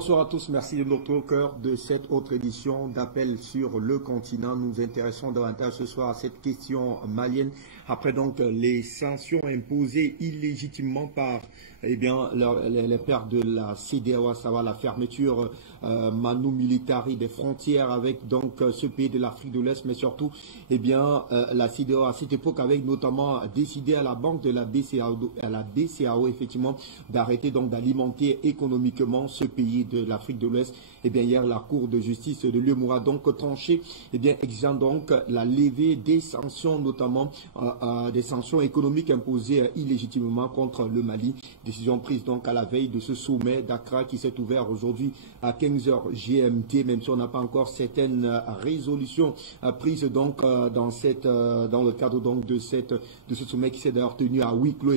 bonsoir à tous. Merci de notre au cœur de cette autre édition d'Appel sur le continent. Nous nous intéressons davantage ce soir à cette question malienne. Après donc les sanctions imposées illégitimement par les pères de la CEDEAO, à savoir la fermeture manu militari des frontières avec donc ce pays de l'Afrique de l'Est, mais surtout la CEDEAO à cette époque avait notamment décidé à la banque de la BCAO effectivement d'arrêter donc d'alimenter économiquement ce pays de l'Afrique de l'Ouest. Hier, la Cour de justice de l'UEMOA a donc tranché, exigeant donc la levée des sanctions, notamment des sanctions économiques imposées illégitimement contre le Mali. Décision prise donc à la veille de ce sommet d'Accra qui s'est ouvert aujourd'hui à 15h GMT, même si on n'a pas encore certaines résolutions prises donc dans le cadre donc de ce sommet qui s'est d'ailleurs tenu à huis clos.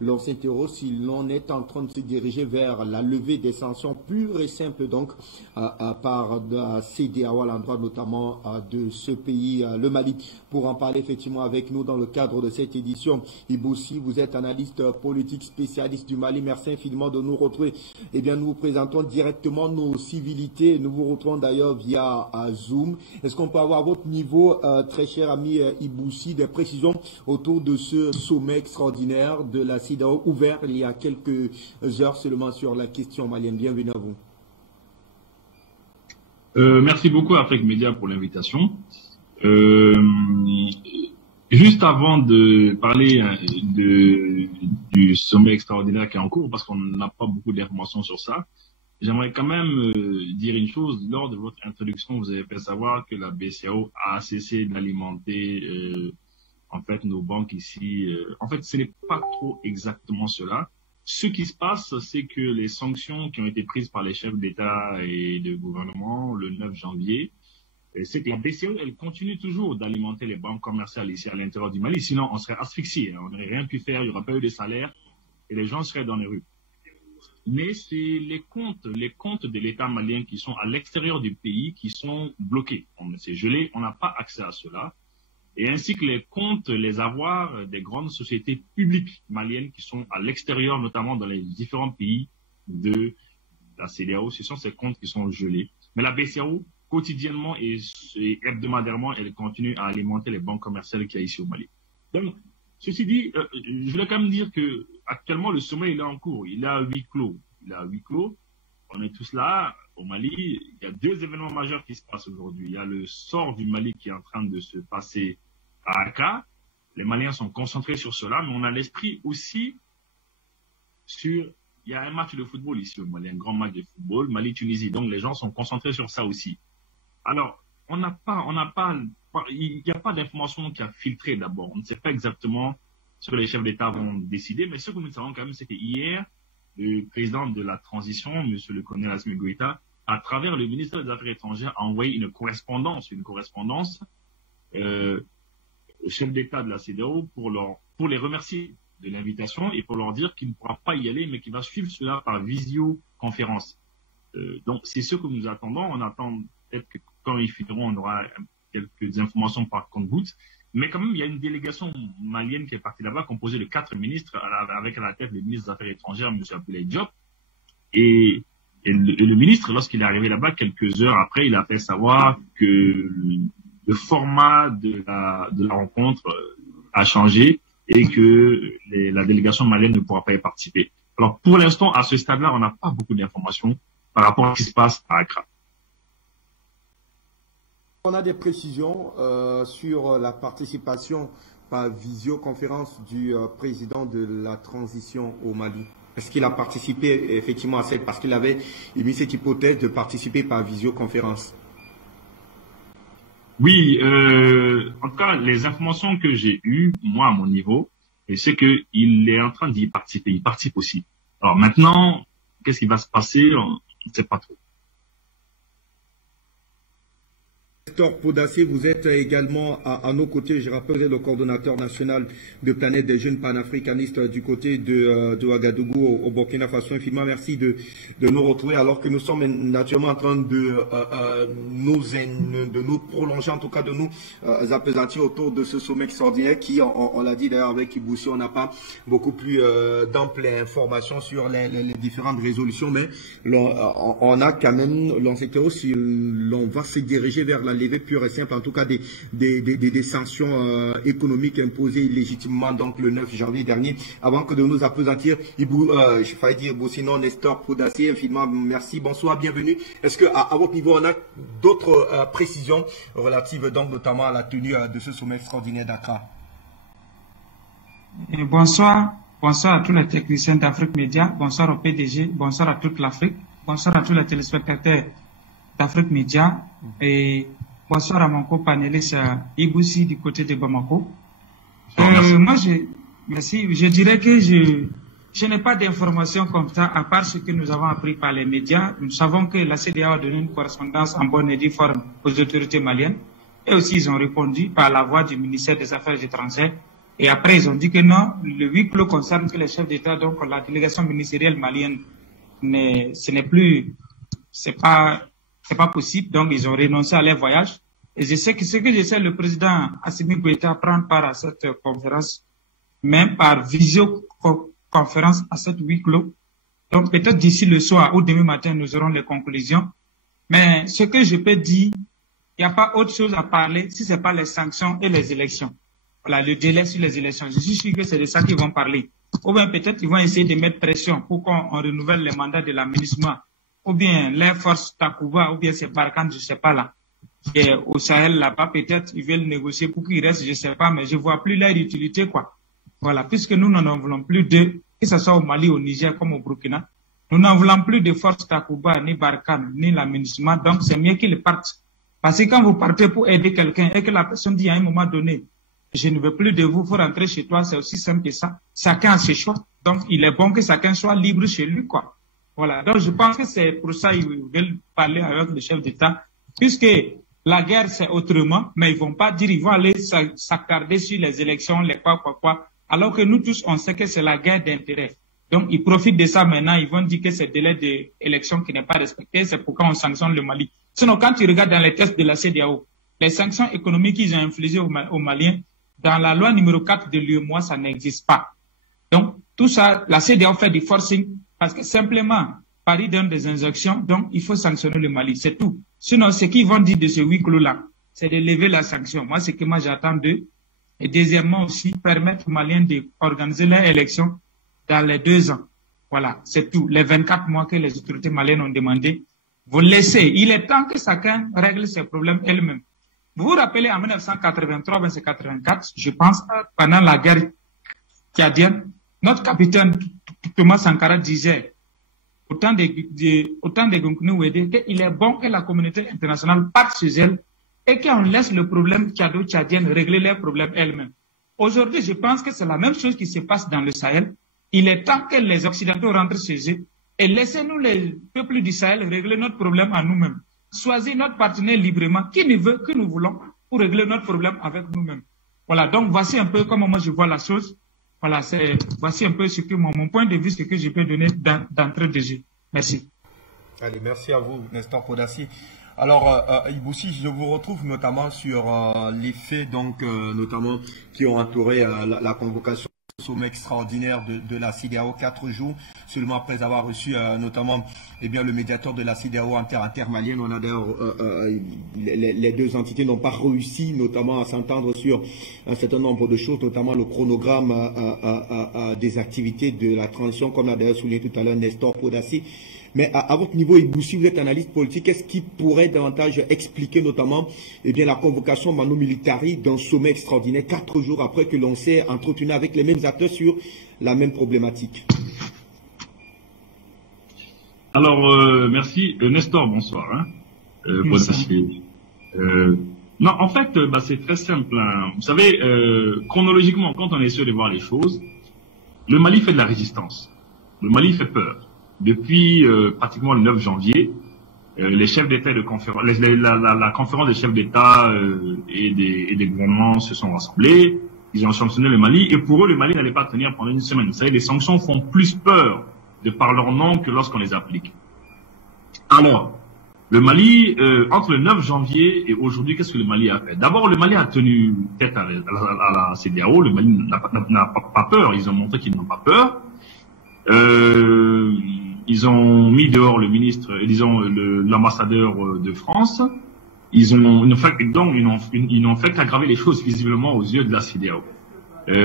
L'on s'interroge si l'on est en train de se diriger vers la levée des sanctions pures et simples donc par la CEDEAO à l'endroit notamment de ce pays, le Mali. Pour en parler effectivement avec nous dans le cadre de cette édition, Iboussi, vous êtes analyste politique spécialiste du Mali. Merci infiniment de nous retrouver. Nous vous présentons directement nos civilités. Nous vous retrouvons d'ailleurs via Zoom. Est-ce qu'on peut avoir à votre niveau, très cher ami Iboussi, des précisions autour de ce sommet extraordinaire de la CEDEAO ouvert il y a quelques heures seulement sur la question malienne? Bienvenue à vous. Merci beaucoup à Afrique Média pour l'invitation. Juste avant de parler du sommet extraordinaire qui est en cours, parce qu'on n'a pas beaucoup d'informations sur ça, j'aimerais quand même dire une chose. Lors de votre introduction, vous avez fait savoir que la BCAO a cessé d'alimenter nos banques ici. En fait, ce n'est pas trop exactement cela. Ce qui se passe, c'est que les sanctions qui ont été prises par les chefs d'État et de gouvernement le 9 janvier, c'est que la BCAO, elle continue toujours d'alimenter les banques commerciales ici à l'intérieur du Mali. Sinon, on serait asphyxié. On n'aurait rien pu faire, il n'y aurait pas eu de salaire et les gens seraient dans les rues. Mais c'est les comptes de l'État malien qui sont à l'extérieur du pays qui sont bloqués. C'est gelé, on n'a pas accès à cela. Et ainsi que les comptes, les avoirs des grandes sociétés publiques maliennes qui sont à l'extérieur, notamment dans les différents pays de la CEDEAO, ce sont ces comptes qui sont gelés. Mais la BCAO, quotidiennement et hebdomadairement, elle continue à alimenter les banques commerciales qu'il y a ici au Mali. Donc, ceci dit, je voulais quand même dire que actuellement le sommet il est en cours, il est à huis clos. On est tous là. Au Mali, il y a deux événements majeurs qui se passent aujourd'hui. Il y a le sort du Mali qui est en train de se passer à Accra. Les Maliens sont concentrés sur cela, mais on a l'esprit aussi sur... Il y a un match de football ici au Mali, un grand match de football, Mali-Tunisie. Donc les gens sont concentrés sur ça aussi. Alors, il n'y a pas d'information qui a filtré d'abord. On ne sait pas exactement ce que les chefs d'État vont décider, mais ce que nous savons quand même, c'est que hier, le président de la transition, M. le colonel Assimi Goïta, à travers le ministère des Affaires étrangères, a envoyé une correspondance au chef d'État de la CEDEAO pour les remercier de l'invitation et pour leur dire qu'il ne pourra pas y aller, mais qu'il va suivre cela par visioconférence. Donc, c'est ce que nous attendons. On attend peut-être que quand ils finiront, on aura quelques informations par compte-gouttes. Mais quand même, il y a une délégation malienne qui est partie là-bas, composée de 4 ministres, avec à la tête le ministre des Affaires étrangères, M. Abdoulaye Diop. Et le ministre, lorsqu'il est arrivé là-bas, quelques heures après, il a fait savoir que le format de la rencontre a changé et que la délégation malienne ne pourra pas y participer. Alors, pour l'instant, à ce stade-là, on n'a pas beaucoup d'informations par rapport à ce qui se passe à Accra. On a des précisions sur la participation par visioconférence du président de la transition au Mali. Est-ce qu'il a participé effectivement à parce qu'il avait émis cette hypothèse de participer par visioconférence? Oui, en tout cas, les informations que j'ai eues, moi, à mon niveau, c'est qu'il est en train d'y participer. Il participe aussi. Alors maintenant, qu'est-ce qui va se passer? On ne sait pas trop. Nestor Podassé, vous êtes également à nos côtés. Je rappelle, vous êtes le coordonnateur national de Planète des jeunes panafricanistes du côté de Ouagadougou au Burkina Faso. Infiniment merci de nous retrouver alors que nous sommes naturellement en train de nous prolonger, en tout cas de nous appesantir autour de ce sommet extraordinaire qui, on l'a dit d'ailleurs avec Iboussi, on n'a pas beaucoup plus d'amples informations sur les différentes résolutions, mais on a quand même, l'on sait aussi, l'on va se diriger vers la levée pure et simple, en tout cas des sanctions économiques imposées illégitimement donc le 9 janvier dernier. Avant que de nous appesantir, je failli dire sinon Nestor Podassé, infiniment merci, bonsoir, bienvenue. Est-ce que à votre niveau on a d'autres précisions relatives donc notamment à la tenue de ce sommet extraordinaire d'Accra? Bonsoir à tous les techniciens d'Afrique Média, bonsoir au PDG, bonsoir à toute l'Afrique, bonsoir à tous les téléspectateurs d'Afrique Média et bonsoir à mon co-panéliste Iboussi du côté de Bamako. Moi, je dirais que je n'ai pas d'informations comme ça à part ce que nous avons appris par les médias. Nous savons que la CEDEAO a donné une correspondance en bonne et due forme aux autorités maliennes et aussi ils ont répondu par la voix du ministère des Affaires étrangères. Et après, ils ont dit que non, le huis clos concerne que les chefs d'État, donc la délégation ministérielle malienne, c'est pas possible. Donc, ils ont renoncé à leur voyage. Et je sais que ce que je sais, le président Assimi Goïta prend part à cette conférence, même par visioconférence à cette huis clos. Donc, peut-être d'ici le soir ou demain matin, nous aurons les conclusions. Mais ce que je peux dire, il n'y a pas autre chose à parler si ce n'est pas les sanctions et les élections. Voilà, le délai sur les élections. Je suis sûr que c'est de ça qu'ils vont parler. Ou bien peut-être ils vont essayer de mettre pression pour qu'on renouvelle les mandats de l'aménagement. Ou bien les forces Takuba, ou bien ces Barkhane, je ne sais pas là. Et au Sahel, là-bas, peut-être ils veulent négocier pour qu'ils restent, je ne sais pas, mais je ne vois plus leur utilité, quoi. Voilà, puisque nous n'en voulons plus d'eux, que ce soit au Mali, au Niger, comme au Burkina. Nous n'en voulons plus de forces Takuba, ni Barkhane, ni l'aménagement. Donc c'est mieux qu'ils partent. Parce que quand vous partez pour aider quelqu'un et que la personne dit à un moment donné, je ne veux plus de vous, faut rentrer chez toi, c'est aussi simple que ça. Chacun a ses choix. Donc, il est bon que chacun soit libre chez lui, quoi. Voilà. Donc, je pense que c'est pour ça qu'ils veulent parler avec le chef d'État. Puisque la guerre, c'est autrement, mais ils vont pas dire, ils vont aller s'attarder sur les élections, les quoi. Alors que nous tous, on sait que c'est la guerre d'intérêt. Donc, ils profitent de ça maintenant. Ils vont dire que c'est le délai d'élection qui n'est pas respecté. C'est pourquoi on sanctionne le Mali. Sinon, quand tu regardes dans les tests de la CEDEAO, les sanctions économiques qu'ils ont infligées aux Maliens, dans la loi numéro 4 de l'UEMOA, ça n'existe pas. Donc, tout ça, la CEDEAO fait du forcing parce que simplement, Paris donne des injonctions, donc il faut sanctionner le Mali, c'est tout. Sinon, ce qu'ils vont dire de ce huis clos-là, c'est de lever la sanction. Moi, c'est que moi j'attends d'eux. Et deuxièmement aussi, permettre aux Maliens d'organiser leurs élections dans les 2 ans. Voilà, c'est tout. Les 24 mois que les autorités maliennes ont demandé, vous laissez. Il est temps que chacun règle ses problèmes elle-même. Vous vous rappelez, en 1983-1984, je pense, pendant la guerre tchadienne, notre capitaine Thomas Sankara disait, autant de Gunkunou-Wede, qu'il est bon que la communauté internationale parte chez elle et qu'on laisse le problème tchado-tchadien régler leurs problèmes elles-mêmes. Aujourd'hui, je pense que c'est la même chose qui se passe dans le Sahel. Il est temps que les Occidentaux rentrent chez eux et laissez-nous les peuples du Sahel régler notre problème à nous-mêmes. Choisir notre partenaire librement, qui ne veut que nous voulons, pour régler notre problème avec nous-mêmes. Voilà, donc voici un peu comment moi je vois la chose. Voilà, voici un peu ce que mon point de vue, ce que je peux donner d'entrée de jeu. Merci. Allez, merci à vous, Nestor Podassé. Alors, Iboussi, je vous retrouve notamment sur les faits, donc, notamment, qui ont entouré la convocation. Sommet extraordinaire de la CEDEAO, 4 jours seulement après avoir reçu notamment le médiateur de la CEDEAO intermalienne. On a d'ailleurs les deux entités n'ont pas réussi notamment à s'entendre sur un certain nombre de choses, notamment le chronogramme des activités de la transition, comme l'a d'ailleurs souligné tout à l'heure Nestor Podassé. Mais à votre niveau, Iboussi, vous êtes analyste politique, qu'est-ce qui pourrait davantage expliquer notamment la convocation Manu Militari d'un sommet extraordinaire 4 jours après que l'on s'est entretenu avec les mêmes acteurs sur la même problématique? Alors, merci. Nestor, bonsoir. Non, en fait, c'est très simple. Hein. Vous savez, chronologiquement, quand on essaie de voir les choses, le Mali fait de la résistance. Le Mali fait peur. Depuis pratiquement le 9 janvier, les chefs d'État de conférence, la conférence des chefs d'État et des gouvernements se sont rassemblés. Ils ont sanctionné le Mali et pour eux, le Mali n'allait pas tenir pendant une semaine. Vous savez, les sanctions font plus peur de par leur nom que lorsqu'on les applique. Alors, le Mali, entre le 9 janvier et aujourd'hui, qu'est-ce que le Mali a fait? D'abord, le Mali a tenu tête à la CEDEAO. Le Mali n'a pas peur. Ils ont montré qu'ils n'ont pas peur. Ils ont mis dehors le ministre, disons l'ambassadeur de France. Ils n'ont fait qu'aggraver les choses visiblement aux yeux de la CEDEAO.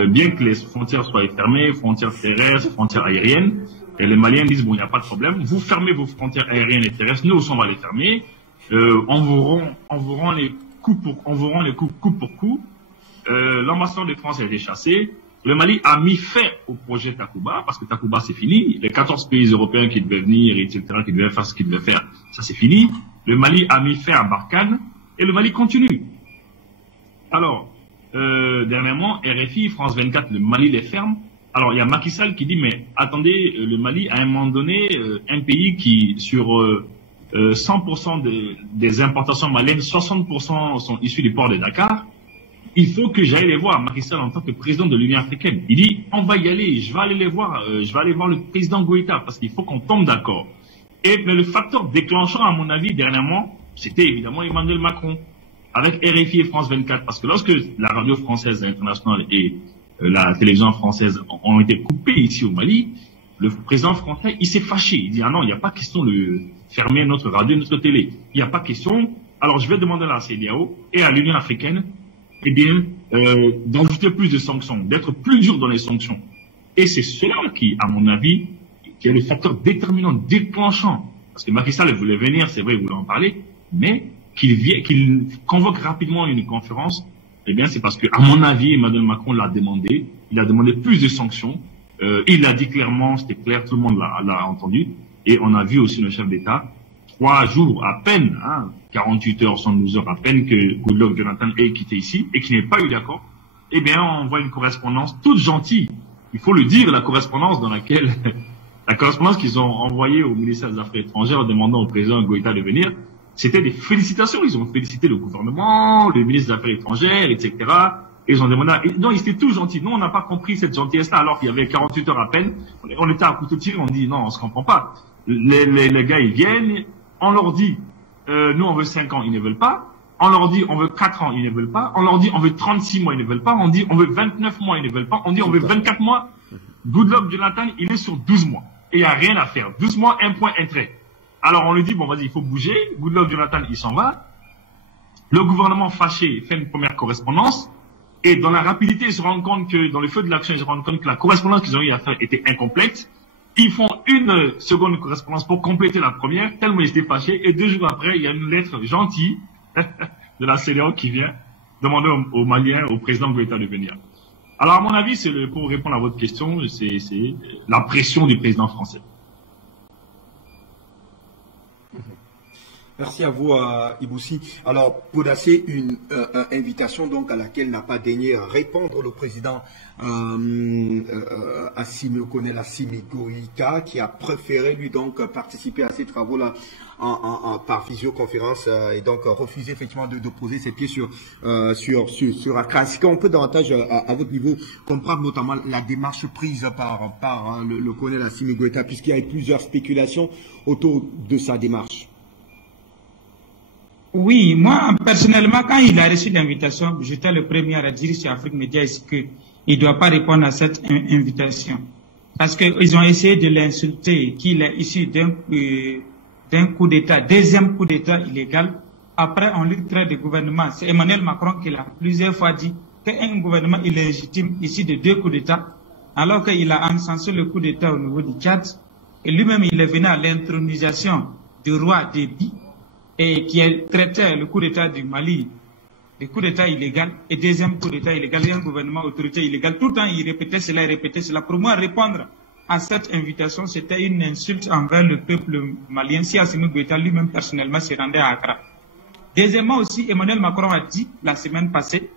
Bien que les frontières soient fermées, frontières terrestres, frontières aériennes, et les Maliens disent bon, il n'y a pas de problème. Vous fermez vos frontières aériennes et terrestres, nous aussi on va les fermer. On vous rend les coups pour coup. L'ambassadeur de France a été chassé. Le Mali a mis fin au projet Takuba, parce que Takuba c'est fini. Les 14 pays européens qui devaient venir, etc., qui devaient faire ce qu'ils devaient faire, ça c'est fini. Le Mali a mis fin à Barkhane, et le Mali continue. Alors, dernièrement, RFI, France 24, le Mali les ferme. Alors, il y a Macky Sall qui dit, mais attendez, le Mali, à un moment donné, un pays qui, sur 100% des importations maliennes, 60% sont issus du port de Dakar. Il faut que j'aille les voir, Macky Sall, en tant que président de l'Union africaine. Il dit, on va y aller, je vais aller les voir, je vais aller voir le président Goïta, parce qu'il faut qu'on tombe d'accord. Mais le facteur déclenchant, à mon avis, dernièrement, c'était évidemment Emmanuel Macron, avec RFI et France 24, parce que lorsque la radio française internationale et la télévision française ont été coupées ici au Mali, le président français, il s'est fâché. Il dit, ah non, il n'y a pas question de fermer notre radio, notre télé. Il n'y a pas question. Alors, je vais demander à la CEDEAO et à l'Union africaine, eh bien, d'ajouter plus de sanctions, d'être plus dur dans les sanctions. Et c'est cela qui, à mon avis, qui est le facteur déterminant, déclenchant. Parce que Macky Sall voulait venir, c'est vrai, il voulait en parler, mais qu'il convoque rapidement une conférence, eh bien, c'est parce que, à mon avis, Emmanuel Macron l'a demandé. Il a demandé plus de sanctions. Il l'a dit clairement, c'était clair, tout le monde l'a entendu. Et on a vu aussi le chef d'État, 3 jours à peine, 48 heures, 112 heures à peine que Goodluck Jonathan ait quitté ici et qu'il n'ait pas eu d'accord. Eh bien, on voit une correspondance toute gentille. Il faut le dire, la correspondance qu'ils ont envoyée au ministère des Affaires étrangères en demandant au président Goïta de venir, c'était des félicitations. Ils ont félicité le gouvernement, le ministre des Affaires étrangères, etc. Et ils ont demandé... Non, ils étaient tout gentils. Nous, on n'a pas compris cette gentillesse-là, alors qu'il y avait 48 heures à peine. On était à couteau tiré, on dit non, on se comprend pas. Les gars, ils viennent, on leur dit, nous, on veut 5 ans, ils ne veulent pas. On leur dit, on veut 4 ans, ils ne veulent pas. On leur dit, on veut 36 mois, ils ne veulent pas. On dit, on veut 29 mois, ils ne veulent pas. On dit, on veut 24 mois. Goodluck Jonathan, il est sur 12 mois. Et il n'y a rien à faire. 12 mois, un point, un trait. Alors, on lui dit, bon, vas-y, il faut bouger. Goodluck Jonathan, il s'en va. Le gouvernement fâché fait une première correspondance. Et dans la rapidité, ils se rendent compte que, dans le feu de l'action, ils se rendent compte que la correspondance qu'ils ont eu à faire était incomplète. Ils font une seconde correspondance pour compléter la première, tellement ils étaient fâchés. Et 2 jours après, il y a une lettre gentille de la CEDEAO qui vient demander aux Maliens, au président Goïta de venir. Alors, à mon avis, pour répondre à votre question, c'est la pression du président français. Merci à vous, Iboussi. Alors, Podacé, une invitation donc à laquelle n'a pas daigné répondre le président Assimi Goïta, qui a préféré lui donc participer à ces travaux-là par visioconférence et donc refuser effectivement de poser ses pieds sur Accra. Est-ce qu'on peut davantage à votre niveau comprendre notamment la démarche prise par le colonel Assimi Goïta, puisqu'il y a eu plusieurs spéculations autour de sa démarche? Oui, moi, personnellement, quand il a reçu l'invitation, j'étais le premier à dire sur Afrique Média qu'il ne doit pas répondre à cette invitation. Parce qu'ils ont essayé de l'insulter, qu'il est issu d'un coup d'État, deuxième coup d'État illégal. Après, on lui traite de gouvernement. C'est Emmanuel Macron qui l'a plusieurs fois dit qu'un gouvernement illégitime issu de 2 coups d'État, alors qu'il a encensé le coup d'État au niveau du Tchad. Et lui-même, il est venu à l'intronisation du roi Déby, et qui a traité le coup d'État du Mali, le coup d'État illégal, et deuxième coup d'État illégal, et un gouvernement autorité illégale. Tout le temps, il répétait cela, Pour moi, répondre à cette invitation, c'était une insulte envers le peuple malien, si Assimi Goïta lui-même personnellement se rendait à Accra. Deuxièmement aussi, Emmanuel Macron a dit la semaine passée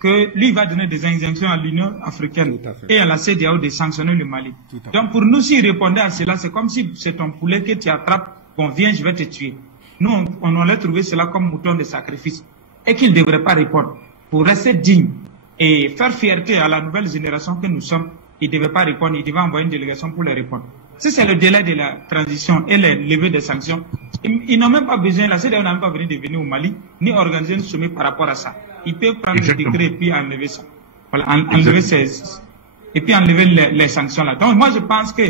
que lui va donner des injonctions à l'Union africaine et à la CEDEAO de sanctionner le Mali. Donc pour nous, s'il répondait à cela, c'est comme si c'est ton poulet que tu attrapes, bon viens, je vais te tuer. Nous, on allait trouver cela comme mouton de sacrifice et qu'il ne devrait pas répondre. Pour rester digne et faire fierté à la nouvelle génération que nous sommes, il ne devait pas répondre, il devait envoyer une délégation pour les répondre. Si c'est le délai de la transition et le lever des sanctions, ils n'ont même pas besoin, la CEDEAO n'a même pas besoin de venir au Mali, ni organiser une sommet par rapport à ça. Ils peuvent prendre le décret et puis enlever ça. Voilà, enlever et puis enlever les sanctions là. Donc moi je pense que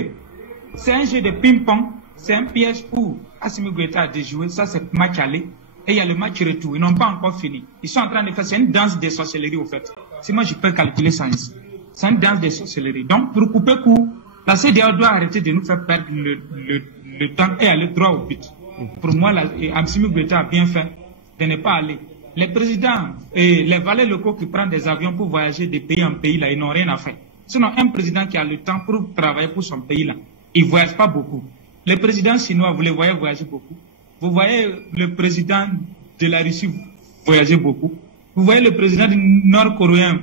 c'est un jeu de ping-pong, c'est un piège où Assimi Goïta a déjoué, ça c'est match aller, et il y a le match retour, ils n'ont pas encore fini. Ils sont en train de faire, c'est une danse de sorcellerie au fait. Si moi je peux calculer ça ici. C'est une danse de sorcellerie. Donc pour couper court, la CEDEAO doit arrêter de nous faire perdre le temps et aller droit au but. Pour moi, Assimi Goïta a bien fait de ne pas aller. Les présidents et les valets locaux qui prennent des avions pour voyager de pays en pays, là, ils n'ont rien à faire. Sinon, un président qui a le temps pour travailler pour son pays, là, il ne voyage pas beaucoup. Les présidents chinois, vous les voyez voyager beaucoup. Vous voyez le président de la Russie voyager beaucoup. Vous voyez le président nord-coréen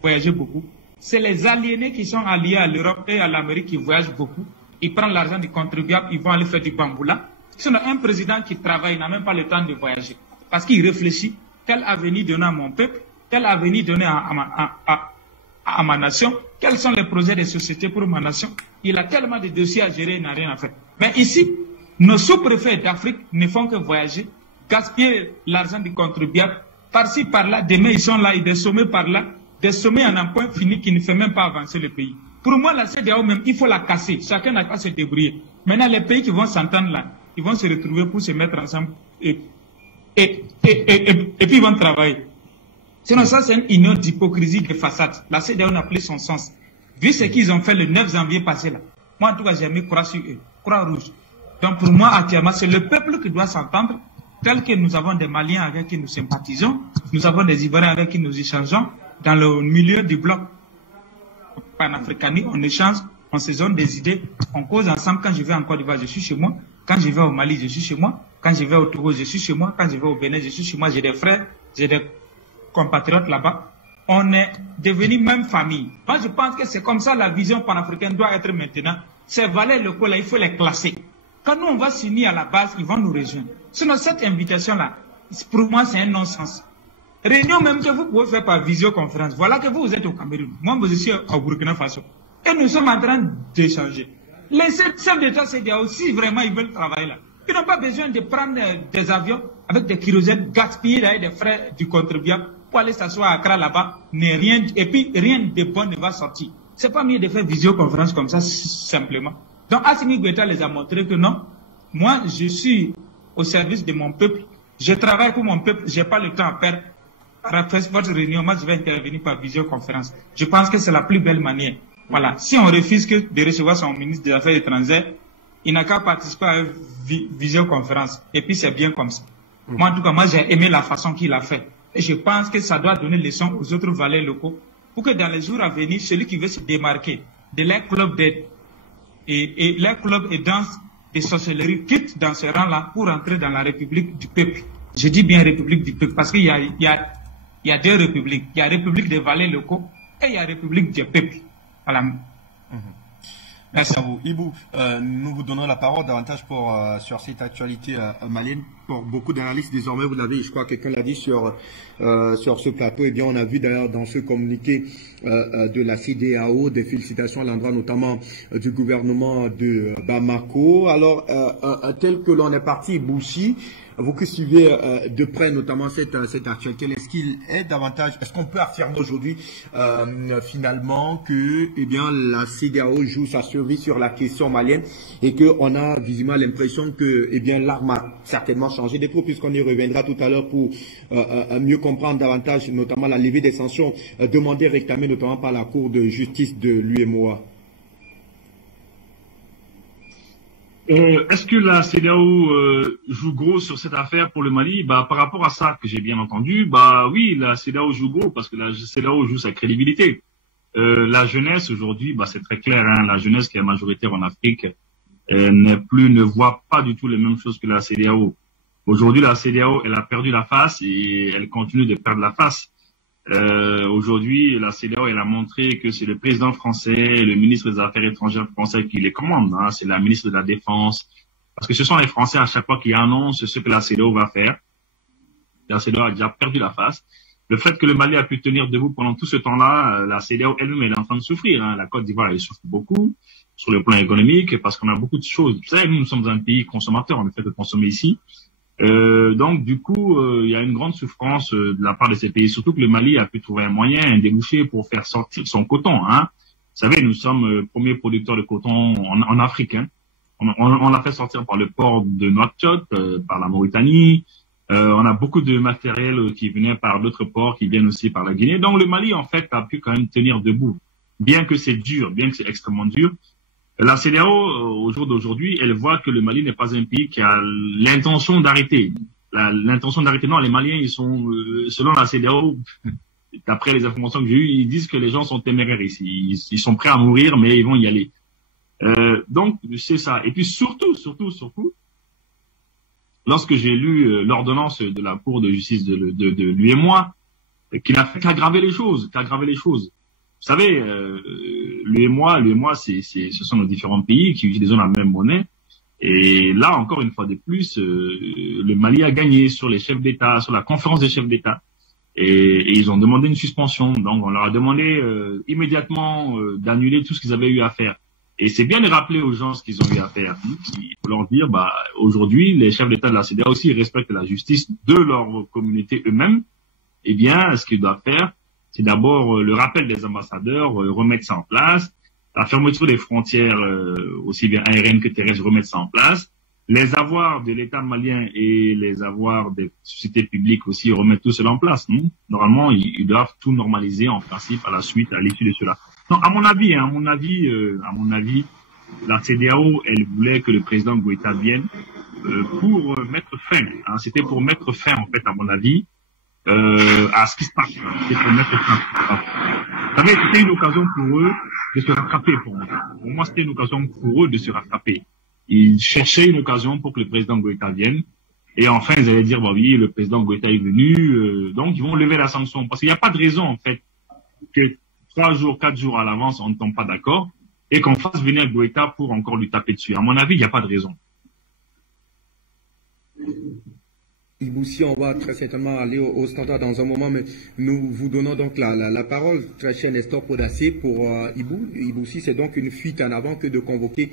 voyager beaucoup. C'est les aliénés qui sont alliés à l'Europe et à l'Amérique qui voyagent beaucoup. Ils prennent l'argent du contribuable, ils vont aller faire du bamboula. Sinon, un président qui travaille n'a même pas le temps de voyager. Parce qu'il réfléchit, quel avenir donner à mon peuple, quel avenir donner à ma nation, quels sont les projets de société pour ma nation. Il a tellement de dossiers à gérer, il n'a rien à faire. Mais ici, nos sous-préfets d'Afrique ne font que voyager, gaspiller l'argent du contribuable, par-ci, par-là, demain ils sont là, et des sommets par-là, des sommets en un point fini qui ne fait même pas avancer le pays. Pour moi, la CEDEAO même, il faut la casser, chacun n'a qu'à se débrouiller. Maintenant, les pays qui vont s'entendre là, ils vont se retrouver pour se mettre ensemble et puis ils vont travailler. Sinon, ça, c'est une union d'hypocrisie de façade. La CEDEAO n'a plus son sens. Vu ce qu'ils ont fait le 9 janvier passé là, moi, en tout cas, j'ai mis croix sur eux, croix rouge. Donc, pour moi, actuellement, c'est le peuple qui doit s'entendre, tel que nous avons des Maliens avec qui nous sympathisons, nous avons des Ivoiriens avec qui nous échangeons, dans le milieu du bloc panafricaniste, on échange, on se donne des idées, on cause ensemble. Quand je vais en Côte d'Ivoire, je suis chez moi. Quand je vais au Mali, je suis chez moi. Quand je vais au Togo, je suis chez moi. Quand je vais au Bénin, je suis chez moi. J'ai des frères, j'ai des compatriotes là-bas. On est devenu même famille. Moi, je pense que c'est comme ça la vision panafricaine doit être maintenant. Ces valeurs locaux-là, il faut les classer. Quand nous, on va s'unir à la base, ils vont nous rejoindre. Sinon, cette invitation-là, pour moi, c'est un non-sens. Réunion même que vous pouvez faire par visioconférence. Voilà que vous êtes au Cameroun. Moi, je suis au Burkina Faso. Et nous sommes en train d'échanger. Les chefs d'État CEDEAO, si vraiment ils veulent travailler là, ils n'ont pas besoin de prendre des avions avec des kérosènes, gaspiller des frais du contribuable pour aller s'asseoir à Accra là-bas, et puis rien de bon ne va sortir. C'est pas mieux de faire visioconférence comme ça, simplement. Donc Assimi Goïta les a montré que non, moi je suis au service de mon peuple, je travaille pour mon peuple, j'ai pas le temps à perdre. À votre réunion, moi je vais intervenir par visioconférence. Je pense que c'est la plus belle manière. Voilà. Si on refuse de recevoir son ministre des Affaires étrangères, il n'a qu'à participer à une visioconférence. Et puis c'est bien comme ça. Moi, en tout cas, moi j'ai aimé la façon qu'il a fait. Et je pense que ça doit donner leçon aux autres valets locaux pour que dans les jours à venir, celui qui veut se démarquer de leur club d'aide et leur club et danse de sorcellerie quitte dans ce rang-là pour entrer dans la République du peuple. Je dis bien République du peuple parce qu'il y a deux républiques. Il y a République des valets locaux et il y a République du peuple. Voilà. Merci à vous. Ibou, nous vous donnons la parole davantage sur cette actualité malienne. Pour beaucoup d'analystes, désormais, vous l'avez, je crois que quelqu'un l'a dit sur ce plateau. Eh bien, on a vu d'ailleurs dans ce communiqué de la CEDEAO des félicitations à l'endroit notamment du gouvernement de Bamako. Alors, tel que l'on est parti, Boussi, vous qui suivez de près notamment cette actualité, est-ce qu'il est davantage, est-ce qu'on peut affirmer aujourd'hui finalement que eh bien la CEDEAO joue sa survie sur la question malienne et qu'on a visiblement l'impression que eh bien l'arme a certainement changé des propos, puisqu'on y reviendra tout à l'heure pour mieux comprendre davantage notamment la levée des sanctions demandées, réclamées notamment par la Cour de justice de l'UEMOA. Est-ce que la CEDEAO joue gros sur cette affaire pour le Mali? Par rapport à ça que j'ai bien entendu, oui, la CEDEAO joue gros parce que la CEDEAO joue sa crédibilité. La jeunesse aujourd'hui, c'est très clair, hein, la jeunesse qui est majoritaire en Afrique ne voit pas du tout les mêmes choses que la CEDEAO. Aujourd'hui, la CEDEAO, elle a perdu la face et elle continue de perdre la face. Aujourd'hui, la CEDEAO, elle a montré que c'est le président français et le ministre des Affaires étrangères français qui les commandent. Hein. C'est la ministre de la Défense Parce que ce sont les Français à chaque fois qui annoncent ce que la CEDEAO va faire. La CEDEAO a déjà perdu la face. Le fait que le Mali a pu tenir debout pendant tout ce temps-là, la CEDEAO elle-même elle est en train de souffrir. Hein. La Côte d'Ivoire elle souffre beaucoup sur le plan économique parce qu'on a beaucoup de choses. Vous savez, nous sommes un pays consommateur, on ne fait que consommer ici. Donc du coup, il y a une grande souffrance de la part de ces pays. Surtout que le Mali a pu trouver un moyen, un débouché pour faire sortir son coton. Hein. Vous savez, nous sommes premiers producteurs de coton en Afrique. Hein. On l'a fait sortir par le port de Nouakchott, par la Mauritanie. On a beaucoup de matériel qui venait par d'autres ports, qui viennent aussi par la Guinée. Donc le Mali, en fait, a pu quand même tenir debout. Bien que c'est dur, bien que c'est extrêmement dur. La CEDEAO, au jour d'aujourd'hui, elle voit que le Mali n'est pas un pays qui a l'intention d'arrêter. L'intention d'arrêter, non, les Maliens, ils sont, selon la CEDEAO, d'après les informations que j'ai eues, ils disent que les gens sont téméraires ici. Ils sont prêts à mourir, mais ils vont y aller. Donc, c'est ça. Et puis surtout, lorsque j'ai lu l'ordonnance de la Cour de justice de l'UEMOA, qui n'a fait qu'aggraver les choses. Vous savez, l'UEMOA, ce sont nos différents pays qui utilisent la même monnaie. Et là, encore une fois de plus, le Mali a gagné sur les chefs d'État, sur la conférence des chefs d'État. Et ils ont demandé une suspension. Donc, on leur a demandé immédiatement d'annuler tout ce qu'ils avaient eu à faire. Et c'est bien de rappeler aux gens ce qu'ils ont eu à faire. Il faut leur dire, aujourd'hui, les chefs d'État de la CEDEAO aussi respectent la justice de leur communauté eux-mêmes. Eh bien, ce qu'ils doivent faire, c'est d'abord le rappel des ambassadeurs, remettre ça en place, la fermeture des frontières, aussi bien aériennes que terrestres, remettre ça en place, les avoirs de l'État malien et les avoirs des sociétés publiques aussi, remettre tout cela en place. Non, normalement, ils doivent tout normaliser en principe à la suite, à l'issue de cela. Non, à mon avis, la CEDEAO, elle voulait que le président Goïta vienne pour mettre fin. Hein, c'était pour mettre fin, en fait, à mon avis, à ce qui se passe. C'était pour mettre fin. Vous savez, c'était une occasion pour eux de se rattraper. Pour moi, c'était une occasion pour eux de se rattraper. Ils cherchaient une occasion pour que le président Goïta vienne. Et enfin, ils allaient dire, oui, le président Goïta est venu, donc ils vont lever la sanction. Parce qu'il n'y a pas de raison, en fait, que 3 jours, 4 jours à l'avance, on ne tombe pas d'accord, et qu'on fasse venir Goïta pour encore lui taper dessus. À mon avis, il n'y a pas de raison. Iboussi, on va très certainement aller au standard dans un moment, mais nous vous donnons donc la parole, très cher Nestor Podacé, pour Iboussi. C'est donc une fuite en avant que de convoquer